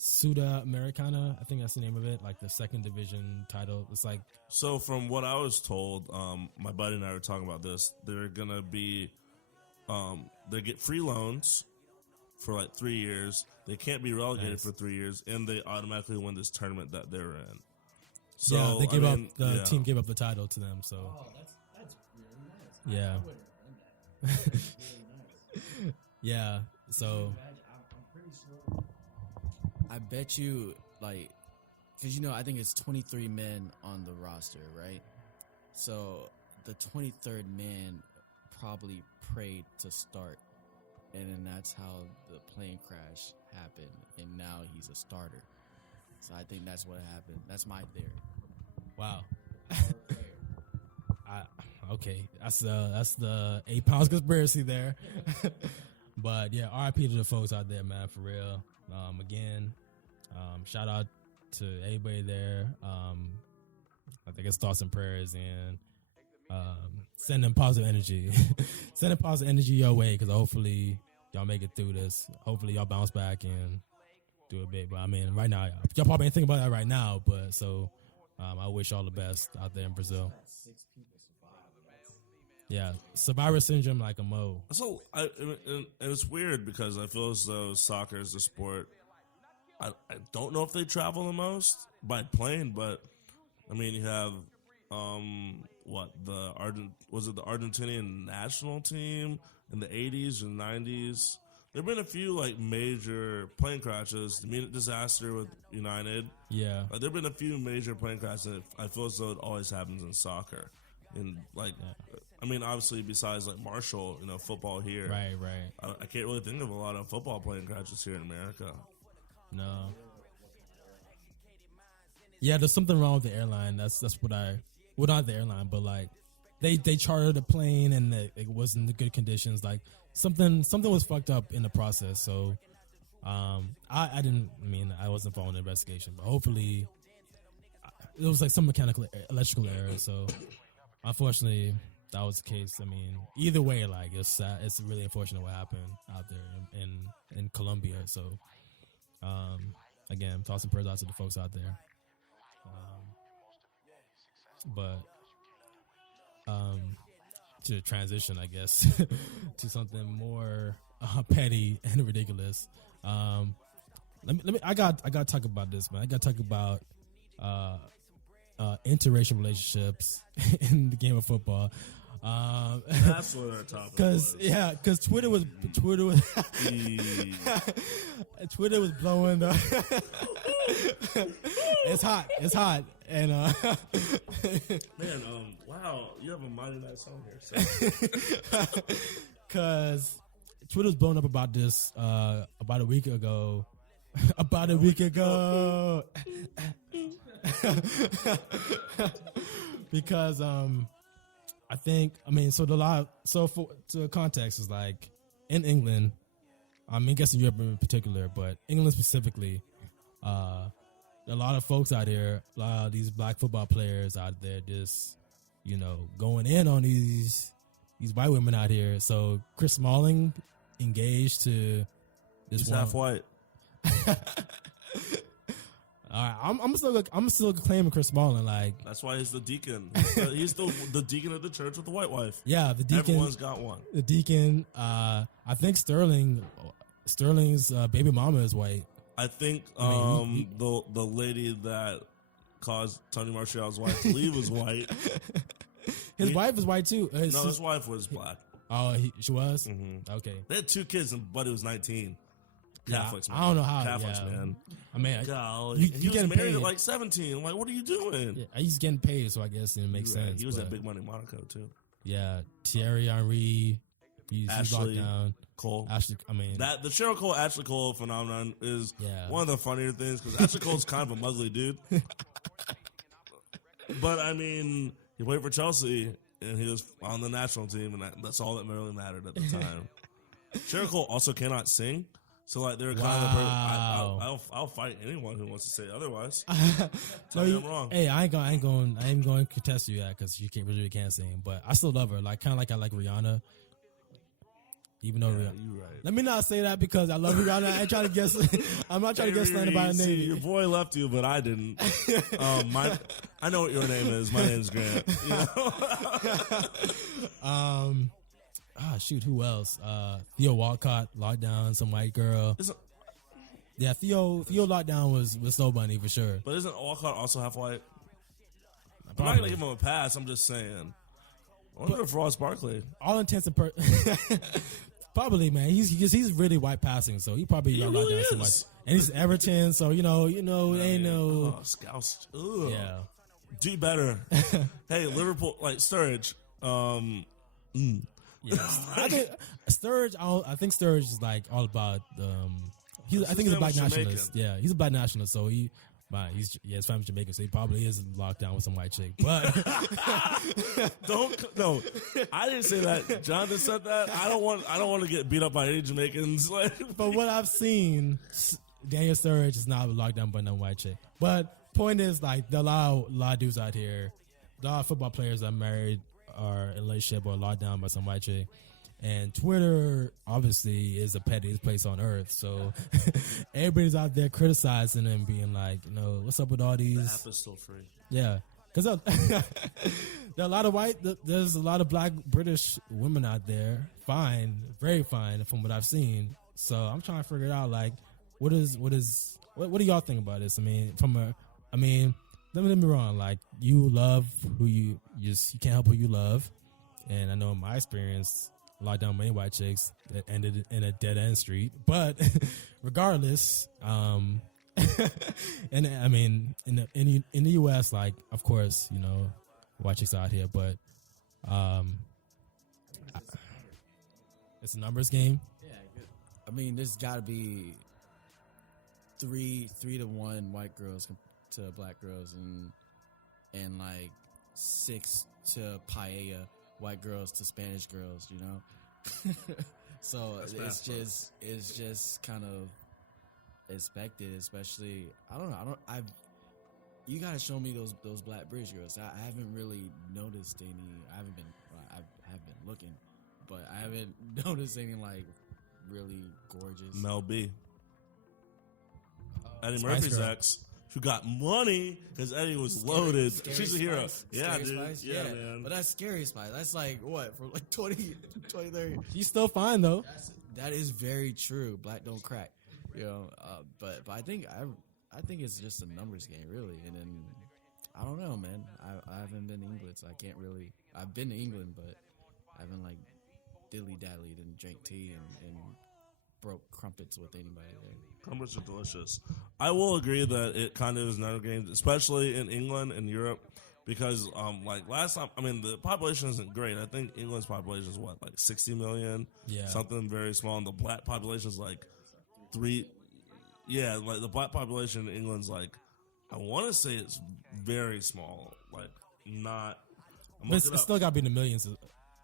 Sudamericana. I think that's the name of it, like the second division title. It's like So from what I was told, my buddy and I were talking about this. They're gonna be, they get free loans for like 3 years. They can't be relegated Nice. for 3 years, and they automatically win this tournament that they're in. So yeah, they give I mean, up the yeah. team gave up the title to them. So That's really nice. yeah, Really nice. yeah. So I'm pretty sure. I bet you, like, because I think it's 23 men on the roster, right? So the 23rd man probably prayed to start, and then that's how the plane crash happened, and now he's a starter. So I think that's what happened. That's my theory. wow. Okay, that's the 8 pounds conspiracy there. But yeah, RIP to the folks out there, man, for real. Again, shout out to everybody there. I think it's thoughts and prayers and sending positive energy, sending positive energy your way, because hopefully y'all make it through this. Hopefully y'all bounce back and do a bit. But I mean, right now y'all probably ain't thinking about that right now. But so I wish all the best out there in Brazil. Yeah, survivor syndrome like a Mo. So, and it's weird because I feel as though soccer is a sport. I don't know if they travel the most by plane, but I mean, you have was it the Argentinian national team in the 80s and 90s? There've been a few like major plane crashes. The Munich disaster with United. Yeah, There've been a few major plane crashes. And I feel as though it always happens in soccer. And like, I mean, obviously, besides like Marshall, football here, right. I can't really think of a lot of football plane crashes here in America. No. Yeah, there's something wrong with the airline. That's what not the airline, but like they chartered a plane and it wasn't in good conditions. Like something was fucked up in the process. So I wasn't following the investigation, but hopefully it was like some electrical error. So unfortunately that was the case. I mean, either way, like it's sad. It's really unfortunate what happened out there in Colombia. So again, thoughts and prayers out to the folks out there. But to transition, I guess, to something more petty and ridiculous. Let me. I got to talk about this, man. I got to talk about interracial relationships in the game of football. That's what our topic was. Because Twitter was Twitter was blowing. It's hot, and man, wow, you have a mighty nice song here. Because Twitter was blown up about this about a week ago. Because so context is like in England, I mean, guessing Europe in particular, but England specifically, a lot of folks out here, a lot of these black football players out there, just going in on these white women out here. So Chris Smalling engaged to this He's one. half white. All right, I'm still claiming Chris Smalling. Like That's why he's the deacon. He's the deacon of the church with the white wife. yeah, the deacon. Everyone's got one. The deacon. I think Sterling's baby mama is white. I think mean, the lady that caused Tony Martial's wife to leave was white. His wife is white too. No, his wife was black. Oh, she was. Mm-hmm. Okay. They had 2 kids, and Buddy was 19. Catholics, I man. don't know how. Catholics, yeah. man. I mean, Golly. you He was getting married paid. at like 17. Like, what are you doing? Yeah, he's getting paid, so I guess it makes sense. He was but at Big Money Monaco, too. Yeah, Thierry Henry. He's locked Ashley down. Cole. Ashley, I mean, The Cheryl Cole, Ashley Cole phenomenon is Yeah. one of the funnier things because Ashley Cole's kind of a ugly dude. But, I mean, he played for Chelsea, and he was on the national team, and that's all that really mattered at the time. Cheryl Cole also cannot sing. So, like, they're kind Wow. of I'll fight anyone who wants to say otherwise. no, Tell me I'm wrong. Hey, I ain't going to contest you that because she really can't sing, but I still love her. Like kind of like I like Rihanna. Even though Yeah, you right. let me not say that because I love Rihanna. I ain't trying to guess. I'm not trying to guess slander by a See, name. your boy left you, but I didn't. I know what your name is. My name's Grant. You know? Shoot, who else? Theo Walcott locked down some white girl. Yeah, Theo lockdown was Snow Bunny for sure. But isn't Walcott also half white? I'm not gonna give him a pass. I'm just saying. I wonder if Ross Barkley. All intents and probably, man. He's really white passing, so he probably got locked really down so much. is. And he's Everton, so you know, ain't no. Scouse. Ugh. Yeah. Do better. Hey, Liverpool, like Sturridge. Yes. I think Sturridge. I think Sturridge is like all about. I think he's a black nationalist. Yeah, he's a black nationalist. So his family's Jamaican, so he probably is locked down with some white chick. But No, I didn't say that. Jonathan said that. I don't want to get beat up by any Jamaicans. but what I've seen, Daniel Sturridge is not locked down by no white chick. But point is, like, there are a lot of dudes out here. A lot of football players are married, are in a relationship, or locked down by some white chick. And Twitter obviously is the pettiest place on earth. So everybody's out there criticizing and being like, what's up with all these? The app is still free. Yeah. Because there are a lot of there's a lot of black British women out there. Fine. Very fine from what I've seen. So I'm trying to figure it out. Like, what do y'all think about this? I mean, let me be wrong. Like, you love who you can't help who you love. And I know in my experience, locked down many white chicks that ended in a dead end street. But regardless, and I mean, in the U.S., like, of course, white chicks out here, but it's a numbers game. Yeah, I mean, there's got to be 3 to 1 white girls to black girls, and like 6 to paella white girls to Spanish girls, So it's just kind of expected, especially you gotta show me those black British girls. I haven't really noticed any. I have been looking, but I haven't noticed any like really gorgeous. Mel B. Eddie Spice Murphy's Girl. ex, who got money because Eddie was loaded. Scary She's a hero. Spice. Yeah, Scary dude. Spice? Yeah, man. But that's Scary Spice. That's like what, for like 20, 30. She's still fine though. That is very true. Black don't crack, but I think it's just a numbers game, really. And then I don't know, man. I haven't been to England, so I can't really. I've been to England, but I haven't like dilly dallied and drank tea and broke crumpets with anybody there. Crumpets are delicious. I will agree that it kind of is another game, especially in England and Europe, because like last time, I mean, the population isn't great. I think England's population is like 60 million, Yeah. something very small, and the black population is like 3. Yeah, like the black population in England's like, I want to say it's very small, like not. But it's still got to be in the millions.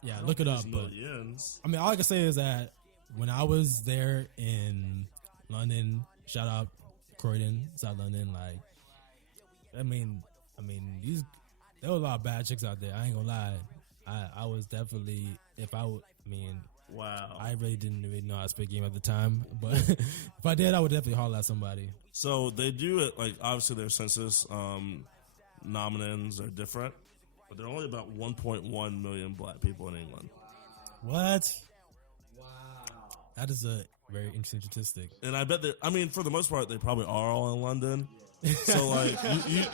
Yeah, look it up. There's But millions. I mean, all I can say is that when I was there in London, shout out Croydon, South London, like, I mean, there were a lot of bad chicks out there. I ain't gonna lie. I was definitely, Wow. I really didn't really know how to speak game at the time, but if I did, I would definitely holler at somebody. So they do it, like, obviously their census nominins are different, but there are only about 1.1 million black people in England. What? Wow. That is a very interesting statistic. And I bet that, I mean, for the most part, they probably are all in London. So, like,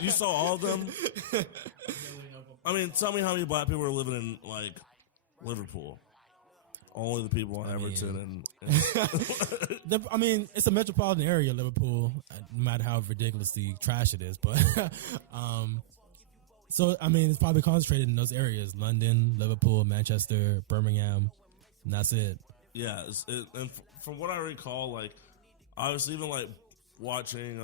you saw all of them. I mean, tell me how many black people are living in, like, Liverpool. Only the people in Everton I mean, it's a metropolitan area, Liverpool, no matter how ridiculously trash it is. But, so, I mean, it's probably concentrated in those areas: London, Liverpool, Manchester, Birmingham, and that's it. Yeah, and from what I recall, like, obviously, even, like, watching,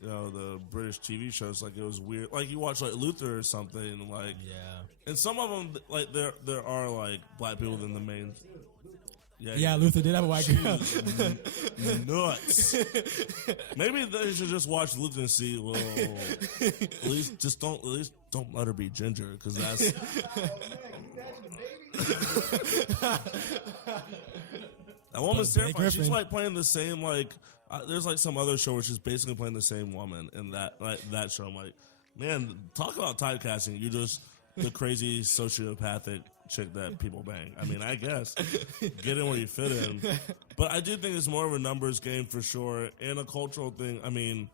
the British TV shows, like, it was weird. Like, you watch, like, Luther or something, like, Yeah. and some of them, like, there are, like, black people in the main. Yeah, Luther did have a white girl. Nuts. Maybe they should just watch Luther and see. Well, at least don't let her be ginger, because that's. That woman's Blake terrifying. She's Griffin. like playing the same there's like some other show where she's basically playing the same woman in that show. I'm like, man, talk about typecasting. You're just the crazy sociopathic chick that people bang. I mean, I guess get in where you fit in. But I do think it's more of a numbers game for sure, and a cultural thing. I mean,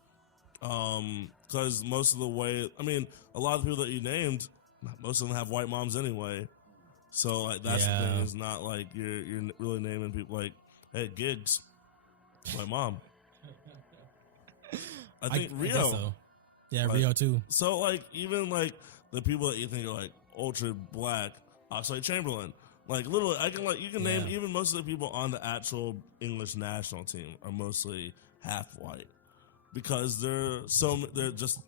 because most of the way, a lot of the people that you named, most of them have white moms anyway. So like, that's the thing. Is not like you're really naming people like, hey, Giggs, my mom. I think Rio. I guess so. Yeah, Like, Rio too. So like, even like the people that you think are like ultra black, Oxlade Chamberlain. Like literally, you can name even most of the people on the actual English national team are mostly half white, because they're just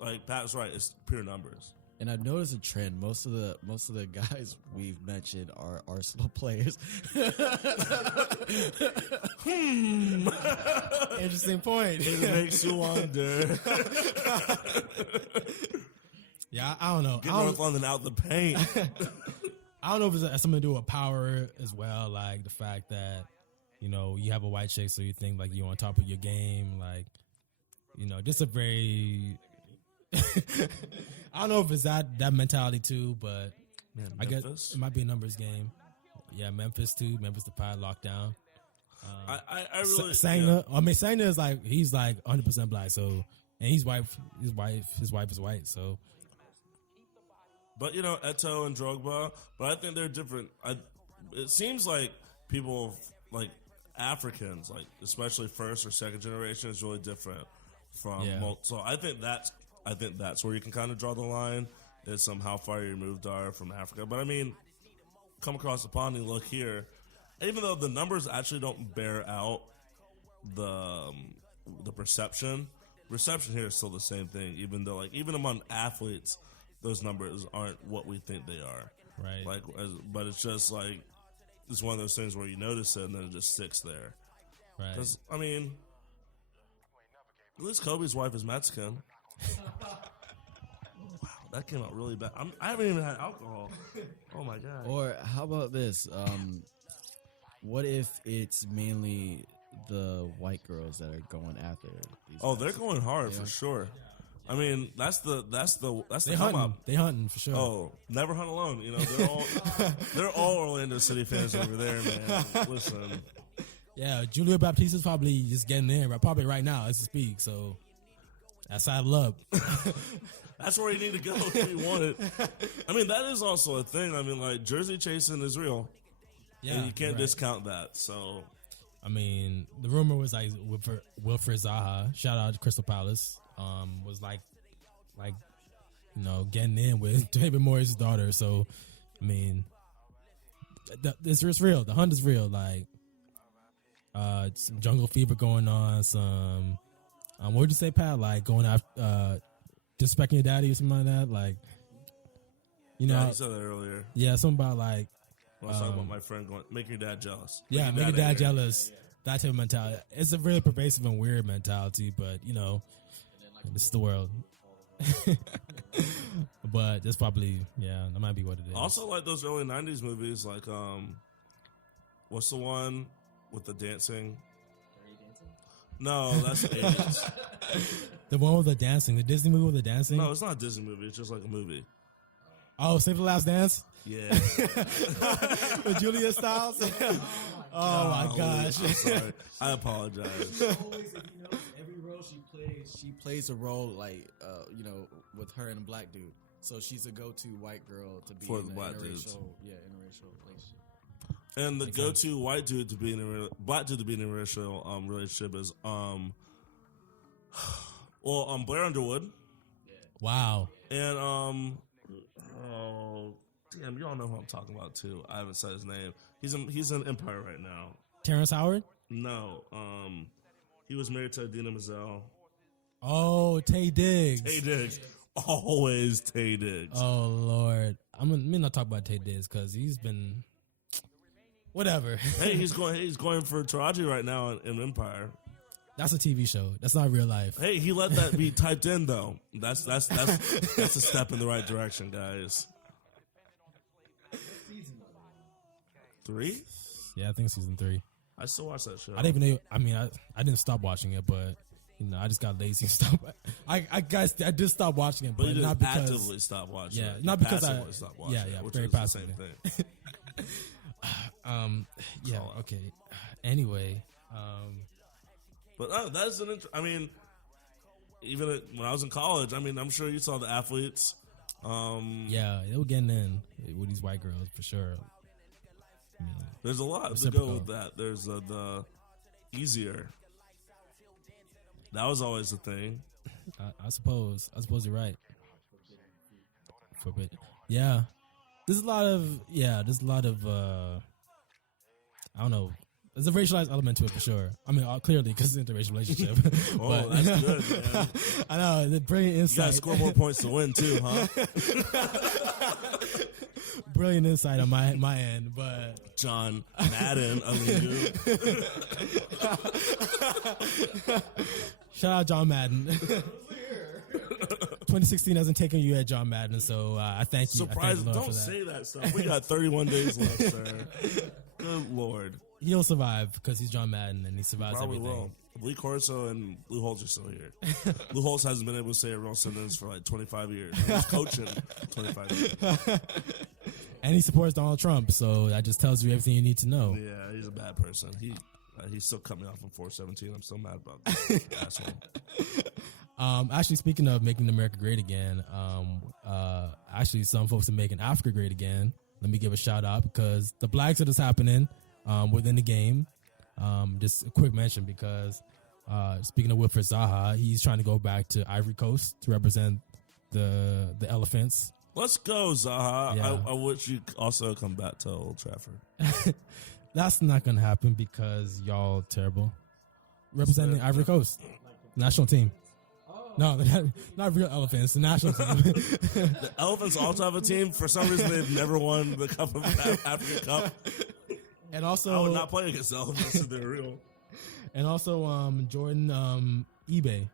like Pat's right. It's pure numbers. And I've noticed a trend. Most of the guys we've mentioned are Arsenal players. Interesting point. It makes you wonder. Yeah, I don't know. Get I don't- North London out the paint. I don't know if it's something to do with power as well, like the fact that, you have a white chick, so you think like you're on top of your game, like, just a very, I don't know if it's that mentality too, but Man, I guess Memphis? it might be a numbers game. Yeah, Memphis too. Memphis the Pride lockdown. I really Sagna, Sagna is like, he's like 100% black, so, and he's white. His wife is white, so. But Eto'o and Drogba, but I think they're different. It seems like people like Africans, like especially first or second generation, is really different from. Yeah. So I think that's where you can kind of draw the line, is how far you removed are from Africa. But come across the pond and look here, even though the numbers actually don't bear out the perception here is still the same thing. Even though even among athletes, those numbers aren't what we think they are. Right. But it's just like, it's one of those things where you notice it and then it just sticks there. Right. Because, at least Kobe's wife is Mexican. Wow, that came out really bad. I haven't even had alcohol. Oh my God. Or how about this? What if it's mainly the white girls that are going after these guys? They're going hard for sure. That's the They come hunting. up. They hunting for sure. Oh, never hunt alone. They're all Orlando City fans over there, man. Listen. Yeah, Julio Baptista's probably just getting in, probably right now as we speak. So that's saddle up. That's where you need to go if you want it. That is also a thing. Jersey chasing is real. Yeah, And you can't right. discount that. So, The rumor was like Wilfred Zaha, shout out to Crystal Palace, was like getting in with David Moyes' daughter. So, it's real. The hunt is real. Like, some jungle fever going on. Some, what would you say, Pat? Like going after, disrespecting your daddy or something like that. Like, yeah, you said that earlier. yeah, something about like, I was talking about my friend going, make your dad jealous. yeah, make your dad jealous. That type of mentality. It's a really pervasive and weird mentality, but this is the world. But that's probably, that might be what it is. Also, like those early 90s movies, like, what's the one with the dancing? No, that's the 80s. The one with the dancing, the Disney movie with the dancing. No, it's not a Disney movie. It's just like a movie. Oh, Save the Last Dance Yeah. with Julia Stiles. Oh my gosh! I'm sorry. I apologize. Always, if you know, every role she plays a role like with her and a black dude. So she's a go-to white girl to be For in the an black interracial, dudes. interracial relationship. And the go-to white dude to be in a black dude to be in a racial relationship is Blair Underwood. Wow. And oh damn, you all know who I'm talking about too. I haven't said his name. He's in Empire right now. Terrence Howard. No, he was married to Idina Menzel. Oh, Tay Diggs. Tay Diggs, always Tay Diggs. Oh Lord, I'm gonna not talk about Tay Diggs because he's been Whatever. Hey, he's going for Taraji right now in Empire. That's a TV show. That's not real life. Hey, he let that be typed in though. That's a step in the right direction, guys. 3? Yeah, I think season 3. I still watch that show. I didn't even know. I mean, I didn't stop watching it, but I just got lazy and stopped. I did stop watching it, but you but not didn't because actively stop watching. Yeah, it. not because I passively stopped watching. yeah, which very is the passively. same thing. Yeah, Call out. okay. Anyway, But that's I mean, even when I was in college, I mean, I'm sure you saw the athletes. yeah, they were getting in with these white girls for sure. I mean, There's a lot to Reciprocal. go with that. There's the easier. That was always the thing. I suppose you're right. Forbid. Yeah, there's a lot of I don't know. There's a racialized element to it for sure. I mean, clearly because it's an interracial relationship. Oh, But- that's good, man. I know, the brilliant You gotta insight. score more points to win too, huh? Brilliant insight on my end, but John Madden, Aliyu. shout out John Madden. 2016 hasn't taken you yet, John Madden, so I thank you. I thank Surprise! the Lord Don't for that. say that stuff. We got 31 days left, sir. Good Lord. He'll survive because he's John Madden and he survives Probably everything. will. Lee Corso and Lou Holtz are still here. Lou Holtz hasn't been able to say a real sentence for like 25 years. He's coaching 25 years. And he supports Donald Trump, so that just tells you everything you need to know. Yeah, he's a bad person. He's still coming off on 417. I'm still mad about that asshole. Actually, speaking of making America great again, actually some folks are making Africa great again. Let me give a shout out because the Blacks is happening within the game. Just a quick mention because speaking of Wilfred Zaha, he's trying to go back to Ivory Coast to represent the Elephants. Let's go, Zaha. Yeah. I wish you also come back to Old Trafford. That's not going to happen because y'all terrible. Representing Ivory Coast national team. No, not real elephants. The national team. The Elephants also have a team. For some reason, they've never won the Cup of Africa Cup. And I also, would not play against the Elephants if they're real. and also, Jordan eBay.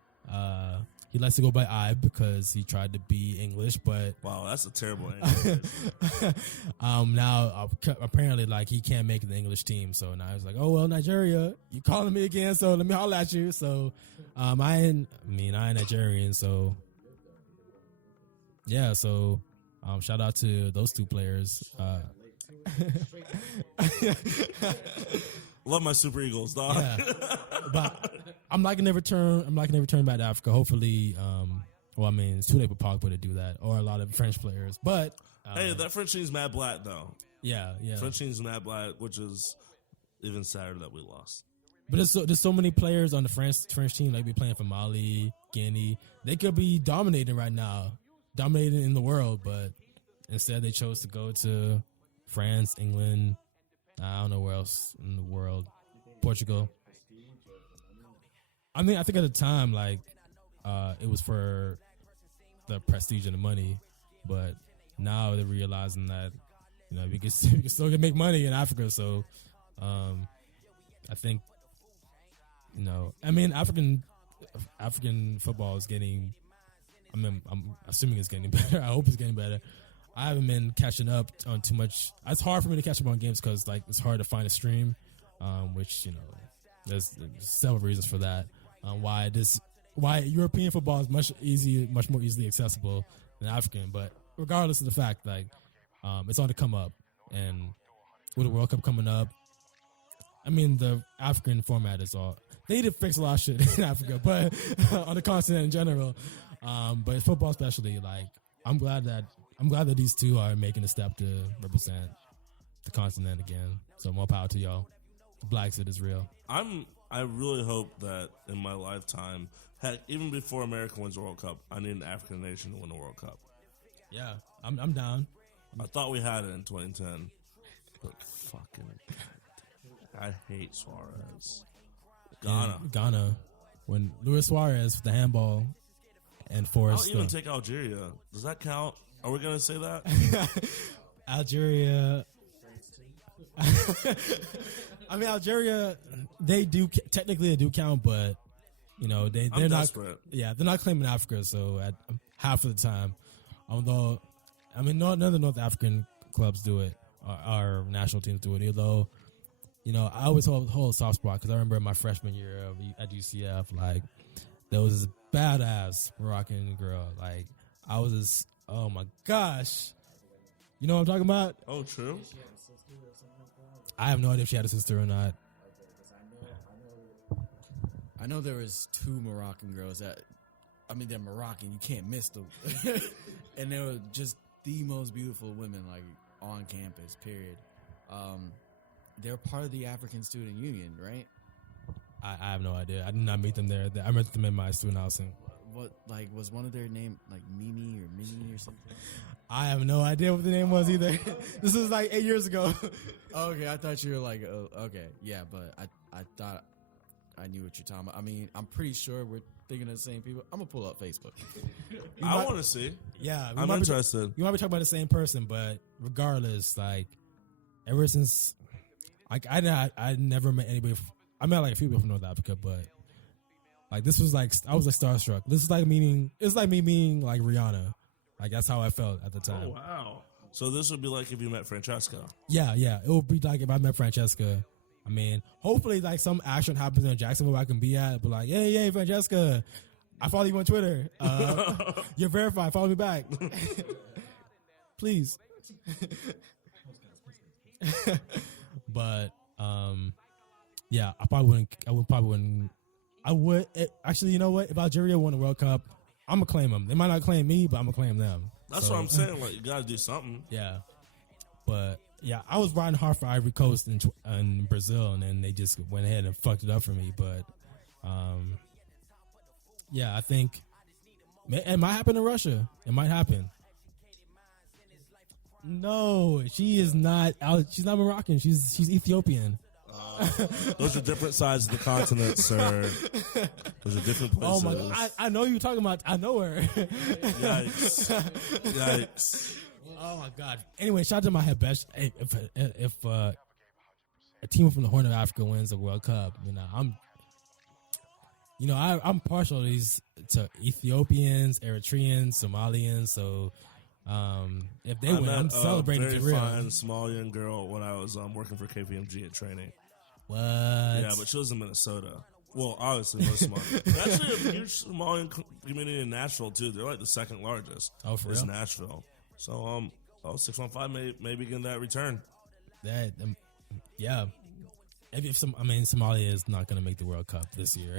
He likes to go by Ibe because he tried to be English, but Wow, that's a terrible name. now apparently like he can't make the English team. So now he's like, oh well, Nigeria, you calling me again? So let me holler at you. So I ain't Nigerian. So yeah, so shout out to those two players. Love my Super Eagles, dog. Yeah, but I'm not gonna return back to Africa. Hopefully, well, I mean, it's too late for Pogba to do that, or a lot of French players. But Hey, that French team's mad black, though. yeah. French team's mad black, which is even sadder that we lost. But there's so many players on the French team. They be playing for Mali, Guinea. They could be dominating right now, dominating in the world. But instead, they chose to go to France, England. I don't know where else in the world. Portugal. I think at the time, like, it was for the prestige and the money, but now they're realizing that we can still make money in Africa. So, I think African football is getting. I'm assuming it's getting better. I hope it's getting better. I haven't been catching up on too much. It's hard for me to catch up on games because like it's hard to find a stream, which there's several reasons for that. Why European football is much more easily accessible than African. But regardless of the fact, like it's on the come up, and with the World Cup coming up, I mean the African format is all. They did fix a lot of shit in Africa, but on the continent in general. But football especially, like I'm glad that these two are making a step to represent the continent again. So more power to y'all. The Blacks, it is real. I really hope that in my lifetime, heck, even before America wins the World Cup, I need an African nation to win the World Cup. Yeah, I'm down. I thought we had it in 2010, but fucking, I hate Suarez. Ghana, when Luis Suarez with the handball and I'll Forrest. even take Algeria. Does that count? Are we gonna say that? Algeria. I mean, Algeria, they do technically they do count, but you know they're I'm not. desperate. Yeah, they're not claiming Africa. So at half of the time, although I mean, none of the North African clubs do it. Our national teams do it. Although, you know, I always hold a soft spot because I remember in my freshman year at UCF, like there was this badass Moroccan girl. Like I was this. Oh my gosh, you know what I'm talking about? Oh, true. I have no idea if she had a sister or not. I know there was 2 Moroccan girls that, I mean, they're Moroccan. You can't miss them. And they were just the most beautiful women, like, on campus, period. They're part of the African Student Union, right? I have no idea. I did not meet them there. I met them in my student housing. What, like, was one of their name, like, Mimi or Minnie or something? I have no idea what the name was either. This was like 8 years ago. Okay, I thought you were like, okay, yeah, but I thought I knew what you're talking about. I mean, I'm pretty sure we're thinking of the same people. I'm gonna pull up Facebook. I want to see. Yeah, I'm interested. You might be talking about the same person, but regardless, like ever since, like I never met anybody. I met like a few people from North Africa, but like this was like I was like starstruck. This is like meeting. It's like me meeting like Rihanna. Like that's how I felt at the time. Oh wow! So this would be like if you met Francesca. Yeah. It would be like if I met Francesca. I mean, hopefully, like some action happens in Jacksonville where I can be at. But like, hey, Francesca, I follow you on Twitter. You're verified. Follow me back, please. But yeah, I probably wouldn't. I would actually. You know what? If Algeria won the World Cup, I'm gonna claim them. They might not claim me, but I'm gonna claim them. That's what I'm saying. Like you gotta do something. Yeah, but yeah, I was riding hard for Ivory Coast in Brazil, and then they just went ahead and fucked it up for me. But yeah, I think it might happen in Russia. It might happen. No, she is not. She's not Moroccan. She's Ethiopian. Those are different sides of the continent, sir. Those are different places. Oh my god! I know you're talking about. I know her. Yikes! Oh my god! Anyway, shout out to my head best. Hey, if a team from the Horn of Africa wins the World Cup, I'm partial to Ethiopians, Eritreans, Somalians. So if they win, I'm celebrating a for very real. fine small young girl when I was working for KPMG at training. What? Yeah, but she was in Minnesota. Well, obviously most Somali. There's actually a huge Somalian community in Nashville too. They're like the second largest. Oh, for is real? Nashville. So 615 may begin that return. That yeah. If Somalia is not going to make the World Cup this year.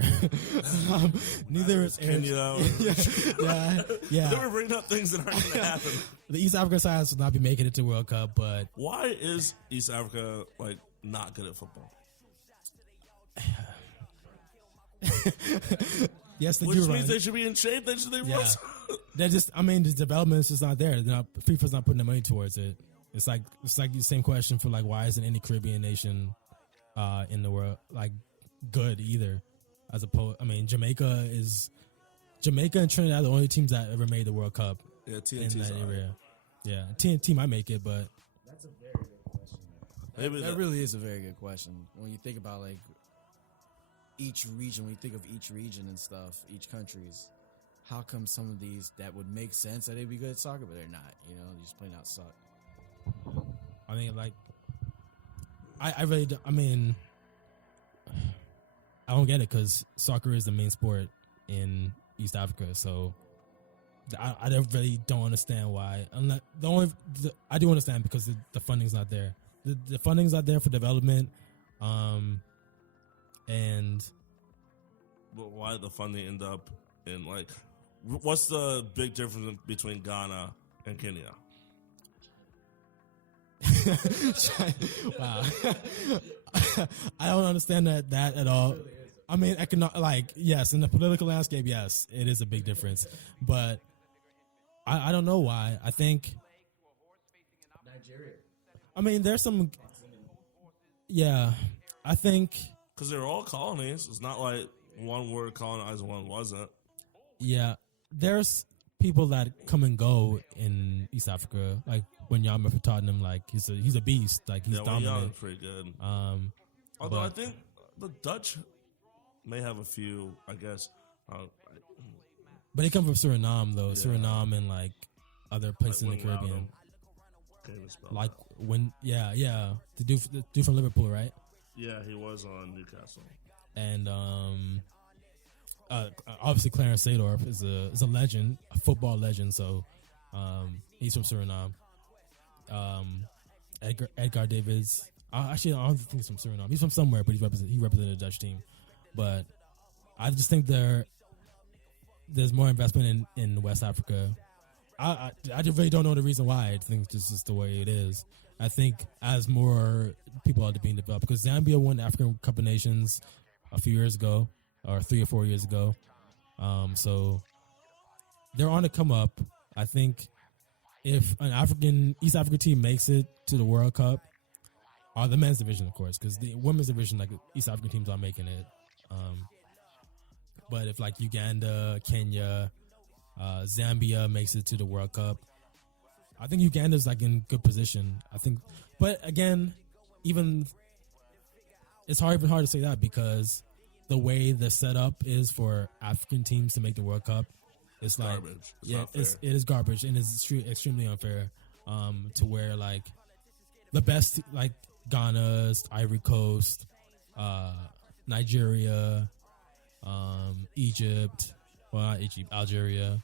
Neither is Kenya. Yeah. They were bringing up things that aren't going to happen. The East African side will not be making it to World Cup, but Why is East Africa like not good at football? yes, they Which do means run. they should be in shape. They should. Yeah. They're just. I mean, the development is just not there. FIFA's not putting the money towards it. It's like the same question for like why isn't any Caribbean nation in the world like good either? As opposed, I mean, Jamaica and Trinidad are the only teams that ever made the World Cup Yeah, in TNT's that on it. area. Yeah, TNT might make it, but That's a very good question. Maybe That really is a very good question. When you think about like each region, when you think of each region and stuff, each countries, how come some of these that would make sense that they'd be good at soccer, but they're not? You know, they just plain out suck. I mean, like, I really, I mean, I don't get it because soccer is the main sport in East Africa. So I really don't understand why. Unless I do understand because the funding's not there. The funding's not there for development, and But why did the funding end up in like? What's the big difference between Ghana and Kenya? wow, I don't understand that at all. I mean, yes, in the political landscape, yes, it is a big difference, but I don't know why. I think Nigeria. I mean, there's some. Yeah, I think. Because they're all colonies. It's not like one were colonized and one wasn't. Yeah, there's people that come and go in East Africa, like Wanyama for Tottenham, like he's a beast, like he's Yeah, dominant. Wanyama's pretty good. but- Although I think the Dutch may have a few, I guess. But they come from Suriname though, Suriname and like other places in the Caribbean. Can't even spell Like that. when, the dude from Liverpool, right? Yeah, he was on Newcastle. And obviously Clarence Seedorf is a legend, a football legend. So he's from Suriname. Edgar Davids. Actually, I don't think he's from Suriname. He's from somewhere, but he represented the Dutch team. But I just think there's more investment in West Africa. I just really don't know the reason why. I think this is the way it is. I think as more people are being developed, because Zambia won the African Cup of Nations a few years ago, or 3 or 4 years ago. So they're on to come up. I think if an East African team makes it to the World Cup, or the men's division, of course, because the women's division, like East African teams, aren't making it. But if like Uganda, Kenya, Zambia makes it to the World Cup, I think Uganda's like in good position. I think, but again, even it's hard to say that because the way the setup is for African teams to make the World Cup, it's like Garbage. It's not fair. it is garbage and it's extremely unfair. To where like the best, like Ghana's, Ivory Coast, Nigeria, Egypt, well not Egypt, Algeria,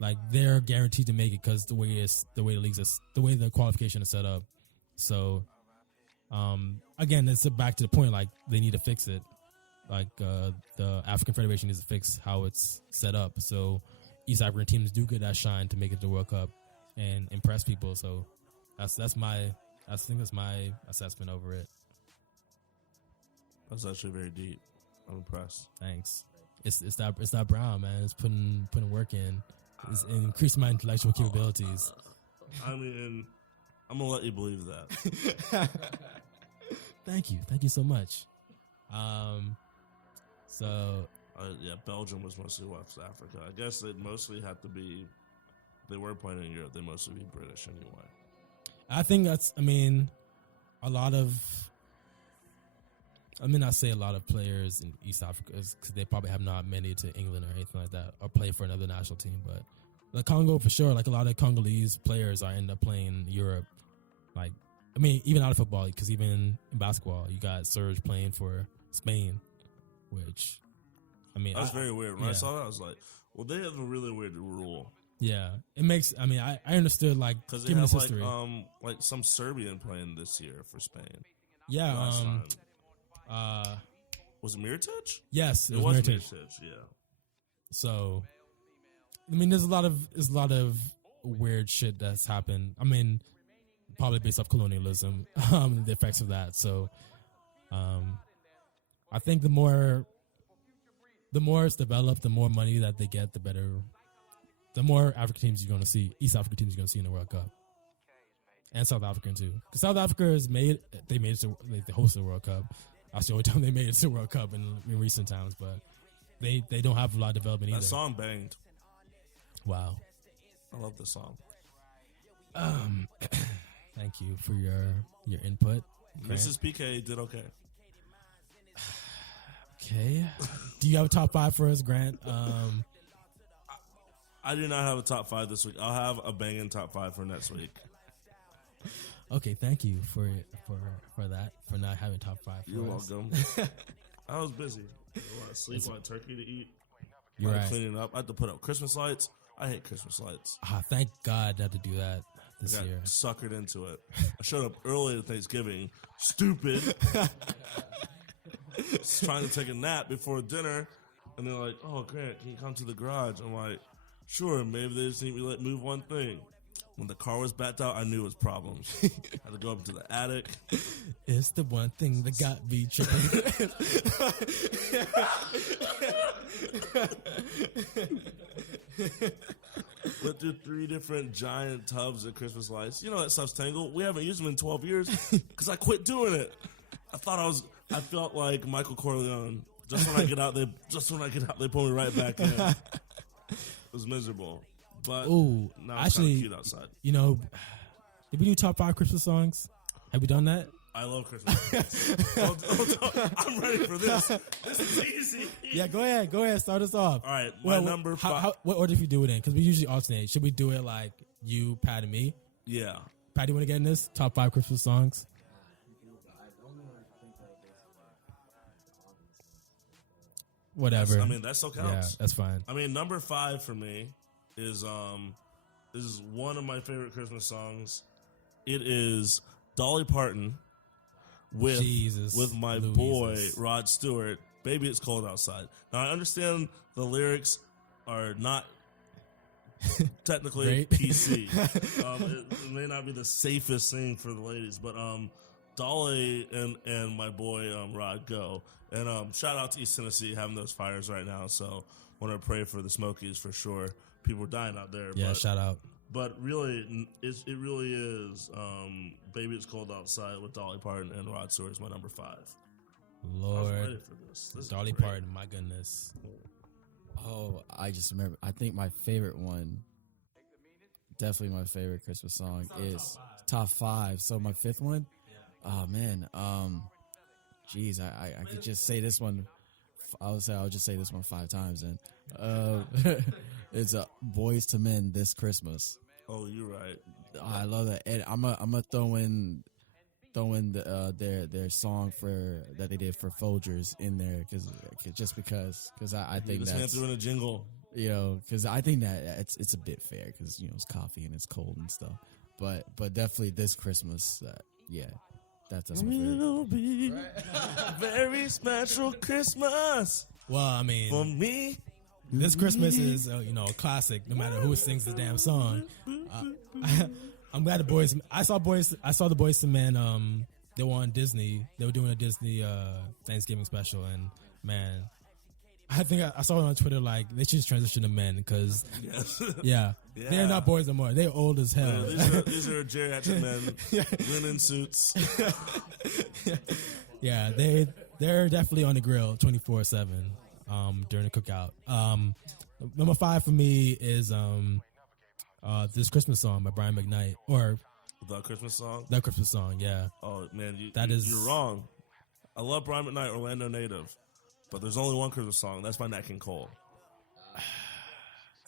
like they're guaranteed to make it because the way the qualification is set up. So, again, it's back to the point. Like they need to fix it. Like the African Federation needs to fix how it's set up. So East African teams do get that shine to make it to the World Cup and impress people. So I think that's my assessment over it. That's actually very deep. I'm impressed. Thanks. It's that Brown, man. It's putting work in. It's increasing my intellectual capabilities. I mean, I'm gonna let you believe that. Thank you so much. So Yeah, Belgium was mostly West Africa. I guess they mostly had to be. They were playing in Europe. They mostly be British anyway. I think a lot of. I mean, I say a lot of players in East Africa because they probably have not many to England or anything like that, or play for another national team. But the Congo, for sure, like a lot of Congolese players are end up playing Europe. Like, I mean, even out of football, because even in basketball, you got Serge playing for Spain, which, I mean, That's very weird. When I yeah. saw that, I was like, "Well, they have a really weird rule Yeah, it makes. I mean, I understood like because they given have this history. like some Serbian playing this year for Spain. Yeah. Last time. Was it Mirotic? Yes, It it was was Mirotic. Mirotic. Yeah. So, I mean, there's a lot of weird shit that's happened. I mean, probably based off colonialism, the effects of that. So, I think the more it's developed, the more money that they get, the better. The more African teams you're going to see, East African teams you're going to see in the World Cup, and South African too. Because South Africa they made it to they hosted the World Cup. That's the only time they made it to the World Cup in recent times, but they don't have a lot of development either. That song banged. Wow. I love the song. Thank you for your input. Grant. Mrs. PK did okay. Okay. Do you have a top 5 for us, Grant? I do not have a top 5 this week. I'll have a banging top 5 for next week. Okay, thank you for that, for not having top 5 for You're us. welcome. I was busy. A lot of sleep, a lot of turkey to eat. You're A lot of right. cleaning up. I had to put up Christmas lights. I hate Christmas lights. Thank God I had to do that I this got year. suckered into it. I showed up early to Thanksgiving. Stupid. Just trying to take a nap before dinner. And they're like, "Oh, Grant, can you come to the garage?" I'm like, "Sure, maybe they just need me to move one thing." When the car was backed out, I knew it was problems. I had to go up to the attic. It's the one thing that got me tripping. Went through 3 different giant tubs of Christmas lights. You know that stuff's tangled. We haven't used them in 12 years because I quit doing it. I felt like Michael Corleone. Just when I get out, they pull me right back in. It was miserable. But Ooh, now it's actually, kind of cute outside. you know, did we do top 5 Christmas songs? Have we done that? I love Christmas. I'm ready for this. This is easy. Yeah, go ahead, start us off. All right, my number 5. What order do you do it in? Because we usually alternate. Should we do it like you, Pat, and me? Yeah. Pat, you want to get in this? Top 5 Christmas songs? Whatever. I mean, that still counts. Yeah, that's fine. I mean, number 5 for me is one of my favorite Christmas songs. It is Dolly Parton with my Louises. boy Rod Stewart. Baby, it's cold outside. Now I understand the lyrics are not technically Great. PC. It may not be the safest thing for the ladies, but Dolly and my boy Rod go. And shout out to East Tennessee having those fires right now. So want to pray for the Smokies for sure. People are dying out there. Yeah, but, shout out. But really, it really is Baby It's Cold Outside with Dolly Parton and Rod Stewart is my number 5. I was ready Lord, for this. This is Dolly great. Parton, my goodness. Oh, I just remember. I think my favorite one, definitely my favorite Christmas song, is top 5. So my 5th one, oh man, geez, I could just say this one. I'll just say this one 5 times, and it's Boys to Men This Christmas. Oh, you're right. I love that, and I'm gonna throw in their song that they did for Folgers in there because I think This man that's, threw in a jingle. you know, because I think that it's a bit fair because you know it's coffee and it's cold and stuff, but definitely this Christmas, yeah, that's my favorite. It'll be a very special Christmas Well, I mean, for me. this Christmas is a classic. No matter who sings the damn song, I'm glad the boys. I saw the Boys to Men. They were on Disney. They were doing a Disney Thanksgiving special, and man, I think I saw it on Twitter. Like they should just transition to men because Yes. yeah, they're not boys no more. They're old as hell. These are geriatric men, linen suits. Yeah, they're definitely on the grill 24/7 during the cookout. Number 5 for me is this Christmas song by Brian McKnight, or The Christmas song. that Christmas song. Yeah, Oh man, You're wrong. I love Brian McKnight, Orlando native, but there's only one Christmas song. That's by Nat King Cole.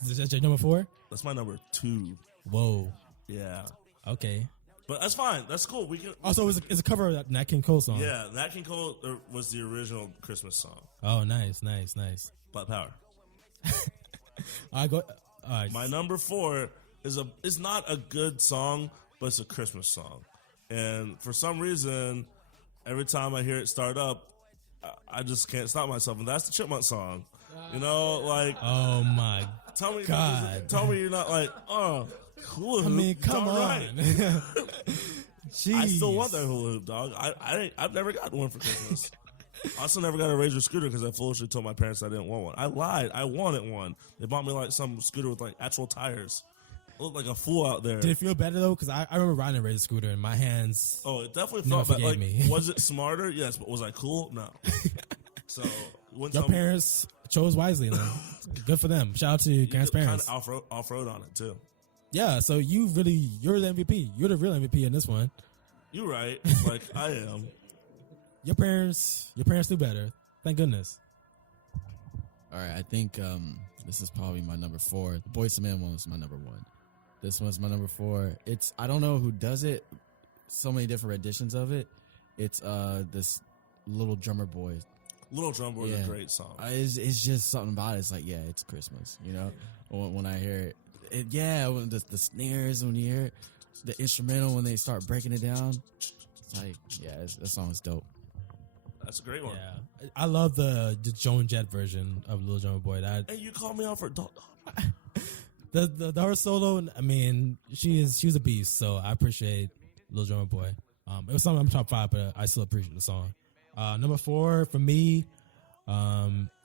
is that your number 4? That's my number 2. Whoa. Yeah, Okay. but that's fine. That's cool. We can. Also, it's a cover of that Nat King Cole song. Yeah, Nat King Cole was the original Christmas song. Oh, nice. Black Power. I go. All right. My number 4 is not a good song, but it's a Christmas song. And for some reason, every time I hear it start up, I just can't stop myself. And that's the Chipmunk song. You know, like, Oh my. tell me you're not like, oh, hula hoop. I mean, come all on. right. Jeez. I still want that hula hoop, dog. I've never gotten one for Christmas. I also never got a Razor scooter because I foolishly told my parents I didn't want one. I lied. I wanted one. They bought me like some scooter with like actual tires. I looked like a fool out there. Did it feel better though? Because I remember riding a Razor scooter and my hands. Oh, it definitely Never felt bad. forgave Like, me. was it smarter? Yes, but was I cool? No. So, Your parents chose wisely, then. Good for them. Shout out to your kind parents. of off road on it too. Yeah, so you're the MVP. You're the real MVP in this one. You're right. Like I am. Your parents knew better. Thank goodness. All right, I think this is probably my number 4. The Boyz II Men one was my number 1. This one's my number 4. I don't know who does it. So many different renditions of it. It's this Little Drummer Boy. Little Drummer was a great song. It's just something about it. It's like, yeah, it's Christmas. You know, when I hear it, when the snares, when you hear it, the instrumental when they start breaking it down, it's like, yeah, that song is dope. That's a great one. Yeah, I love the Joan Jett version of Little Drummer Boy. Hey, you called me out for The her solo. I mean, she's a beast. So I appreciate Little Drummer Boy. It was something I'm top 5, but I still appreciate the song. Number 4 for me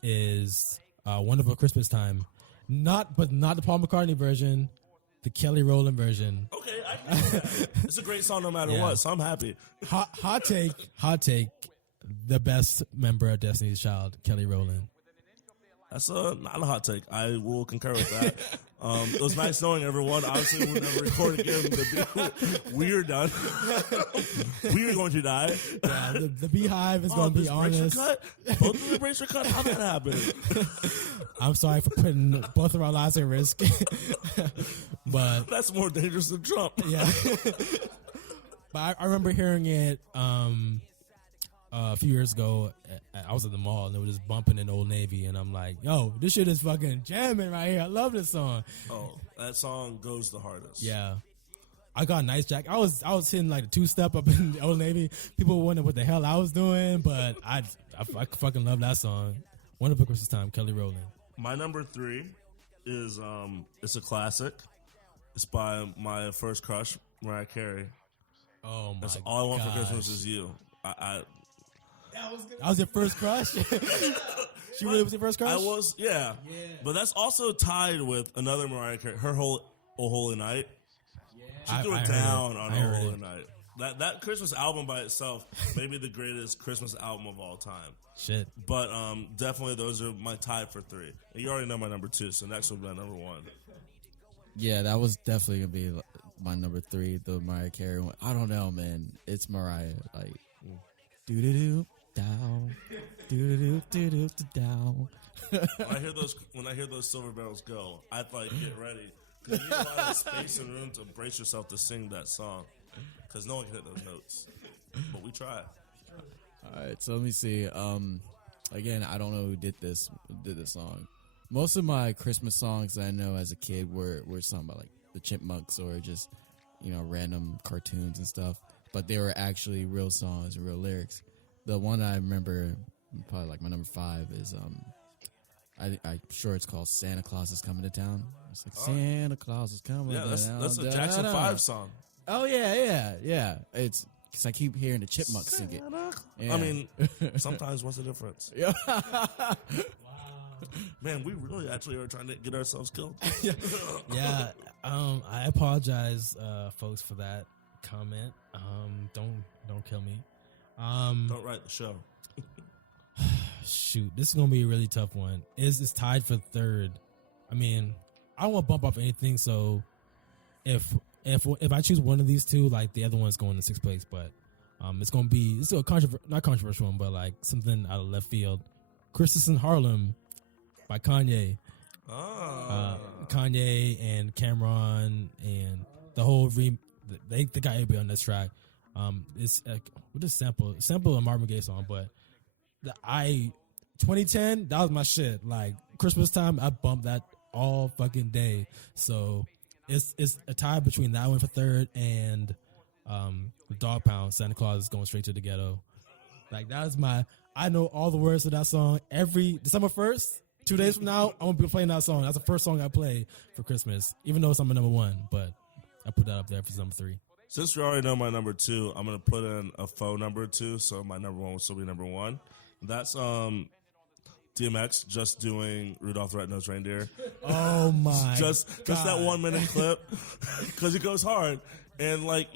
is Wonderful Christmas Time. Not the Paul McCartney version, the Kelly Rowland version. Okay, I can do that. It's a great song no matter Yeah. what, so I'm happy. Hot take. The best member of Destiny's Child, Kelly Rowland. That's not a hot take. I will concur with that. It was nice knowing everyone. Obviously, we'll never record again. We're done. We are going to die. Yeah, the Beehive is going to be this brakes honest. are cut? Both of the brakes are cut? How did that happen? I'm sorry for putting both of our lives at risk. But That's more dangerous than Trump. yeah. But I remember hearing it a few years ago. I was at the mall and they were just bumping in Old Navy, and I'm like, yo, this shit is fucking jamming right here. I love this song. Oh, that song goes the hardest. Yeah. I got a nice jack. I was hitting like a 2-step up in Old Navy. People were wondering what the hell I was doing, but I fucking love that song. Wonderful Christmas Time, Kelly Rowland. My number 3 is it's a classic. It's by my first crush, Mariah Carey. Oh my That's all I want for gosh. Christmas is you. That was your first crush? She really was your first crush? I was, yeah. But that's also tied with another Mariah Carey, her whole Oh Holy Night. She threw it down on Oh Holy Night. That Christmas album by itself may be the greatest Christmas album of all time. Shit. But definitely those are my tie for 3. And you already know my number 2, so next will be my number 1. Yeah, that was definitely gonna be my number 3, the Mariah Carey one. I don't know, man. It's Mariah. Like, doo doo doo down, doo doo doo doo down. When I hear those silver barrels go, I like get ready. Because you need a lot of space and room to brace yourself to sing that song. Because no one can hit those notes. But we try. All right, so let me see. Again, I don't know who did this song. Most of my Christmas songs that I know as a kid were something about like the Chipmunks or just, random cartoons and stuff. But they were actually real songs and real lyrics. The one I remember, probably like my number 5 is I'm sure it's called Santa Claus is Coming to Town. It's like Santa Claus is coming. Yeah, to that's town. a Jackson 5 song. Oh yeah. It's because I keep hearing the Chipmunks sing it. Yeah. I mean, sometimes what's the difference? Yeah. Man, we really actually are trying to get ourselves killed. Yeah. I apologize, folks, for that comment. Don't kill me. Don't write the show. Shoot, this is gonna be a really tough one. It's tied for 3rd. I mean, I don't want to bump up anything, so if I choose one of these 2, like the other one's going to 6th place. But it's gonna be not controversial one, but like something out of left field. Christmas in Harlem by Kanye. Kanye and Cameron and the whole they got everybody on this track. It's what is sample a Marvin Gaye song, but 2010 that was my shit. Like Christmas time, I bumped that all fucking day. So it's a tie between that one for 3rd and the Dog Pound, Santa Claus is Going Straight to the Ghetto. Like that is I know all the words to that song. Every December 1st, 2 days from now, I'm gonna be playing that song. That's the first song I play for Christmas, even though it's on my number 1. But I put that up there for number 3. Since we already know my number 2, I'm going to put in a faux number 2, so my number 1 will still be number 1. That's DMX just doing Rudolph the Red-Nosed Reindeer. Oh my! just God. that 1 minute clip, because it goes hard and like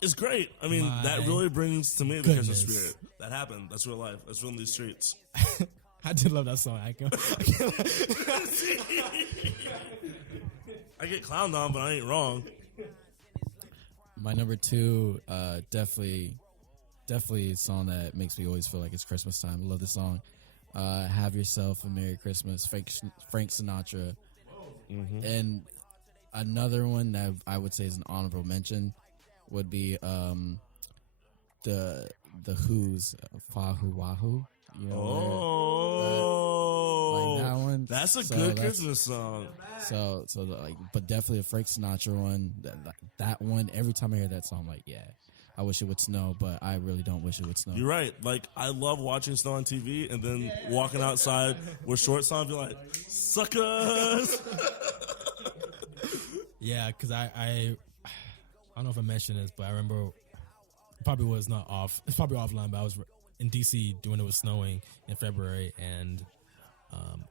it's great. I mean, that really brings to me the Christmas spirit. That happened. That's real life. That's real in these streets. I did love that song. I get clowned on, but I ain't wrong. My number 2, definitely a song that makes me always feel like it's Christmas time. I love the song. Have Yourself a Merry Christmas, Frank Sinatra. Mm-hmm. And another one that I would say is an honorable mention would be the Who's Fahu Wahu. Like that one. That's a good Christmas song. But definitely a Frank Sinatra one. That one. Every time I hear that song, I'm like, yeah, I wish it would snow, but I really don't wish it would snow. You're right. Like I love watching snow on TV and then walking outside with shorts on, be like, suckers. Yeah, because I don't know if I mentioned this, but I remember it probably was not off. It's probably offline, but I was in DC when it was snowing in February, and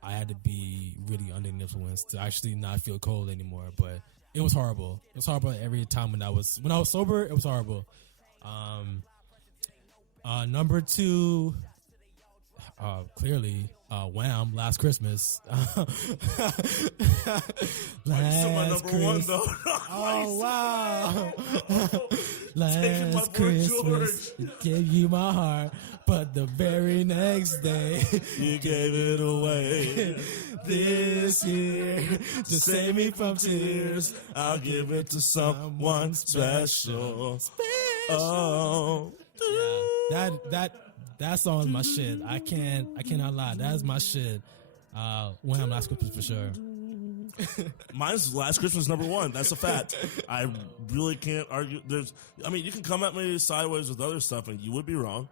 I had to be really under the influence to actually not feel cold anymore. But it was horrible. It was horrible every time when I was sober. It was horrible. Number 2, clearly Wham! Last Christmas. Still my number one though. Oh wow! Taking my Last boy Christmas, gave you my heart, but the very next day You gave it away. this year to save me from tears. I'll give it to someone special. Oh, That song is my shit. I cannot lie. That is my shit. Wham! Last Christmas for sure. mine's Last Christmas number one. That's a fact. I really can't argue. You can come at me sideways with other stuff, and you would be wrong.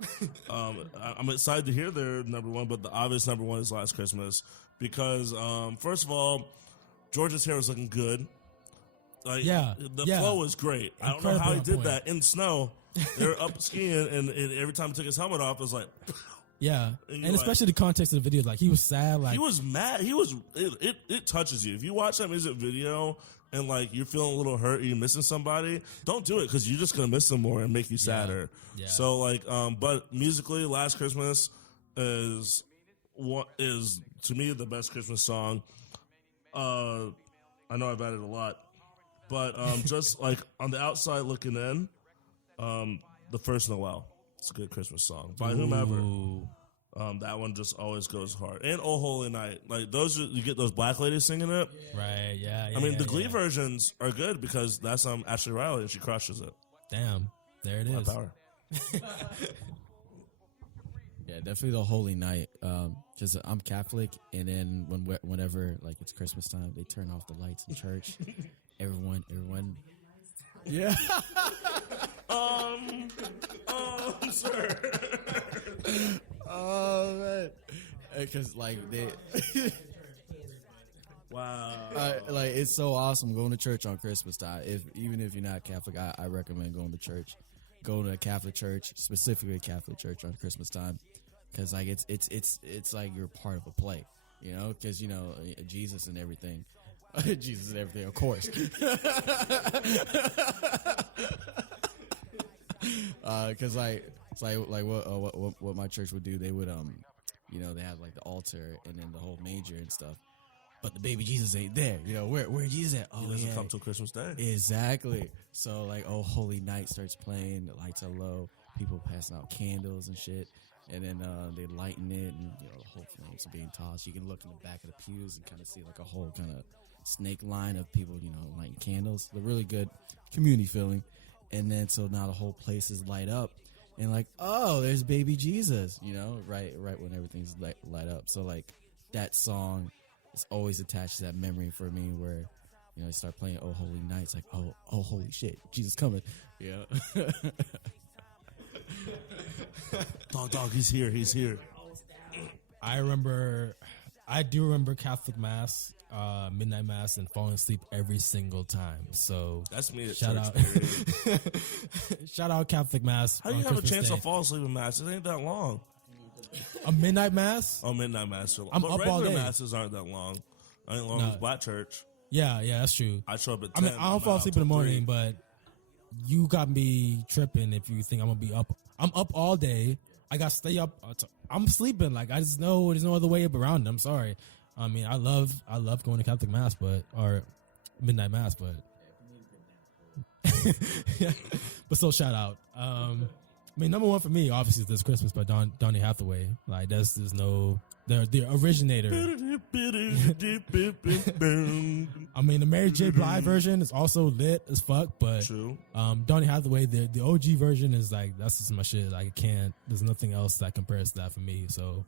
I'm excited to hear their number one, but the obvious number one is Last Christmas because, first of all, George's hair was looking good. Like, the flow was great. I don't know how he did that in snow. They were up skiing, and every time he took his helmet off, it was like. Yeah, And and especially the context of the video, like he was sad, like He was mad. It touches you. If you watch that music video and like you're feeling a little hurt, or you're missing somebody, don't do it because you're just gonna miss them more and make you sadder. Yeah. So like, but musically, Last Christmas is to me the best Christmas song. I know I've added a lot, but just like on the outside looking in, the First Noel. It's a good Christmas song by whomever. Ooh. That one just always goes hard. And Oh Holy Night, like those, you get those black ladies singing it. Right? Yeah. I mean, the Glee versions are good because that's Ashley Riley and she crushes it. Damn, there it My is. power. Yeah, definitely the Holy Night. Because I'm Catholic, and then whenever like it's Christmas time, they turn off the lights in church. everyone. Yeah. Sir. Oh man. Because like they. Wow. Like it's so awesome going to church on Christmas time. Even if you're not Catholic, I recommend going to church. Go to a Catholic church, specifically a Catholic church on Christmas time, because like it's like you're part of a play, you know, because you know Jesus and everything, Jesus and everything, of course. Because like it's like what my church would do, they would you know, they have like the altar and then the whole manger and stuff. But the baby Jesus ain't there. You know, where Jesus at? Oh, He doesn't yeah. come till Christmas Day. Exactly. So like, Oh Holy Night starts playing. The lights are low. People passing out candles and shit. And then they lighten it, and you know the whole flames are being tossed. You can look in the back of the pews and kind of see like a whole kind of snake line of people, you know, lighting candles. The really good community feeling. And then so now the whole place is light up, and like, oh, there's baby Jesus. You know, right when everything's light up. So like that song. It's always attached to that memory for me where, you know, I start playing Oh Holy Night. It's like, oh, holy shit, Jesus coming. Yeah. Dog, he's here. I do remember Catholic Mass, midnight Mass, and falling asleep every single time. So That's me at shout church. out, Period. shout out Catholic Mass. How do you on have a Christmas chance Day. to fall asleep in Mass? It ain't that long. A midnight Mass? Oh, midnight Mass. I'm but up regular all day. Masses aren't that long. I ain't long No. as Black Church. Yeah, that's true. I show up at I 10. mean, I I'm don't fall out asleep in the till 3. morning, but you got me tripping if you think I'm gonna be up. I'm up all day. I got to stay up. I'm sleeping. Like I just know there's no other way up around it. I'm sorry. I mean, I love going to Catholic Mass, or midnight Mass, but yeah. But so shout out. I mean, number one for me, obviously, is This Christmas by Donny Hathaway. Like there's no the originator. I mean, the Mary J. Blige version is also lit as fuck, but True. Donny Hathaway, the OG version is like, that's just my shit. Like, there's nothing else that compares to that for me. So,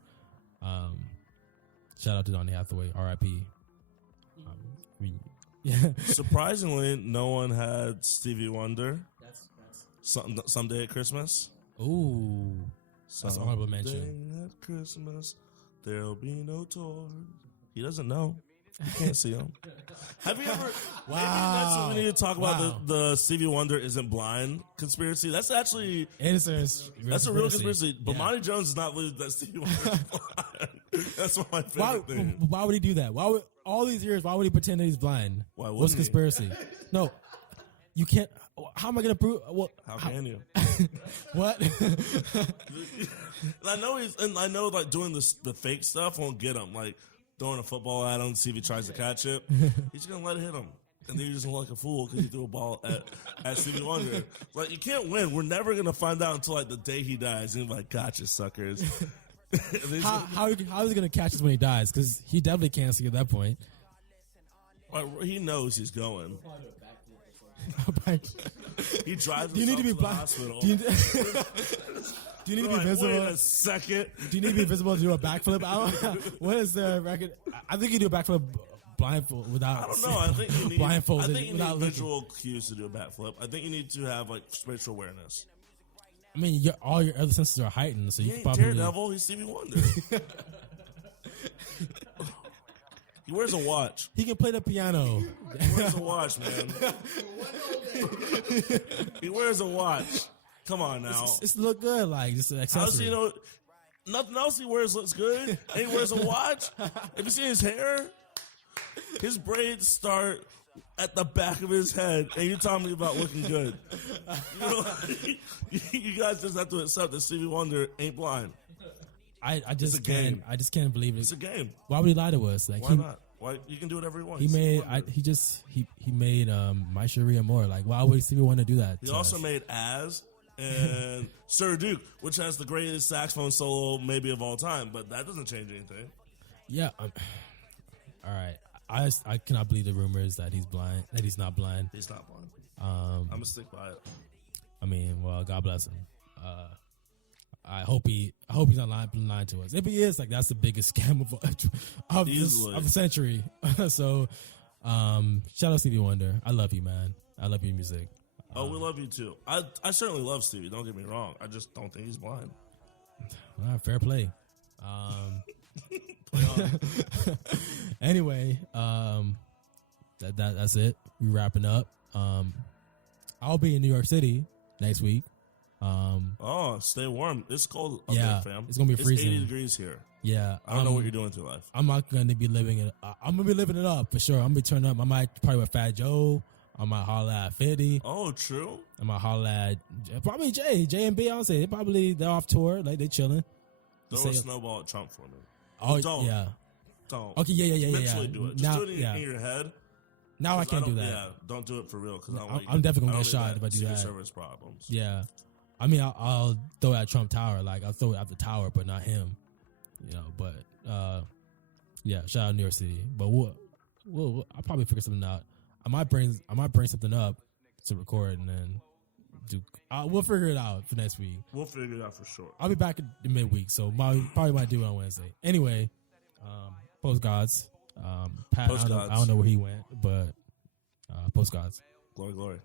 shout out to Donny Hathaway, R.I.P. Yeah. Surprisingly, no one had Stevie Wonder. Someday at Christmas. Ooh, that's an honorable mention. Someday at Christmas, there'll be no tours. He doesn't know. You can't see him. Have you ever? Wow. Maybe that's what we need to talk about. Wow. The Stevie Wonder isn't blind conspiracy. That's actually That's a real conspiracy. But Yeah. Monty Jones does not believe that Stevie Wonder is blind. That's one of my favorite things. Why would he do that? All these years, why would he pretend that he's blind? Why What's wouldn't he? conspiracy? No, you can't. How am I going to prove? Well, How can you? What? And I know like doing the fake stuff won't get him. Like throwing a football at him, see if he tries to catch it. He's gonna let it hit him. And then you just look like a fool because you threw a ball at Stevie Wonder. Like, you can't win. We're never going to find out until, like, the day he dies. And like, gotcha, suckers. How is he going to catch us when he dies? Because he definitely can't see at that point. Like, he knows he's going. He drives Do you need to be himself the blind? hospital. Do you need to be Like, visible? wait a second. Do you need to be visible to do a backflip? What is the record? I think you do a backflip blindfold without. I don't know. I think you need blindfolded I think you without need looking. visual cues to do a backflip. I think you need to have like spatial awareness. I mean, all your other senses are heightened, so He you ain't probably. Daredevil. He's Stevie Wonder. He wears a watch. He can play the piano. He wears a watch, man. He wears a watch. Come on now. It's look good, like just an accessory. How does he know? Nothing else he wears looks good. And he wears a watch. If you see his hair, his braids start at the back of his head, and you're talking to me about looking good. You know, you guys just have to accept that Stevie Wonder ain't blind. I a just game. can't. I just can't believe it. It's a game. Why would he lie to us? Like Why not? Why you can do whatever he wants. he Stevie made. Wonder. He made My Sharia more. Like, why would Stevie Wonder do that? He to also us? made As and Sir Duke, which has the greatest saxophone solo maybe of all time, but that doesn't change anything. Yeah. All right. I cannot believe the rumors that he's blind. That he's not blind. He's not blind. Um, I'm gonna stick by it. I mean, well, God bless him. I hope he's not lying to us. If he is, like, that's the biggest scam of the century. So, shout out Stevie Wonder. I love you, man. I love your music. Oh, we love you too. I certainly love Stevie. Don't get me wrong. I just don't think he's blind. Fair play. Anyway, that's it. We're wrapping up. I'll be in New York City next week. Oh, stay warm. It's cold up Yeah, there, fam. it's gonna be freezing. 80 degrees here. Yeah, I don't know what you're doing with your life. I'm not gonna be living it. I'm gonna be living it up for sure. I'm gonna be turning up. I might probably with Fat Joe. I might holler at 50. Oh, true. I might holler at probably J and Beyonce. They're off tour. Like, they chilling. Throw a snowball at Trump for me. Oh, Don't. yeah. Don't. Okay, yeah. Mentally do it. Just Now, do it in your head. Now I can't do that. Yeah, don't do it for real. Because I'm definitely gonna get shot if I do Secret that. Service problems. Yeah. I mean, I'll throw it at Trump Tower. Like, I'll throw it at the tower, but not him. You know, but, yeah, shout out New York City. But I'll probably figure something out. I might bring something up to record and then we'll figure it out for next week. We'll figure it out for sure. I'll be back in midweek, so probably might do it on Wednesday. Anyway, Post Gods. Pat, Post Gods. I don't know where he went, but Post Gods. Glory, glory.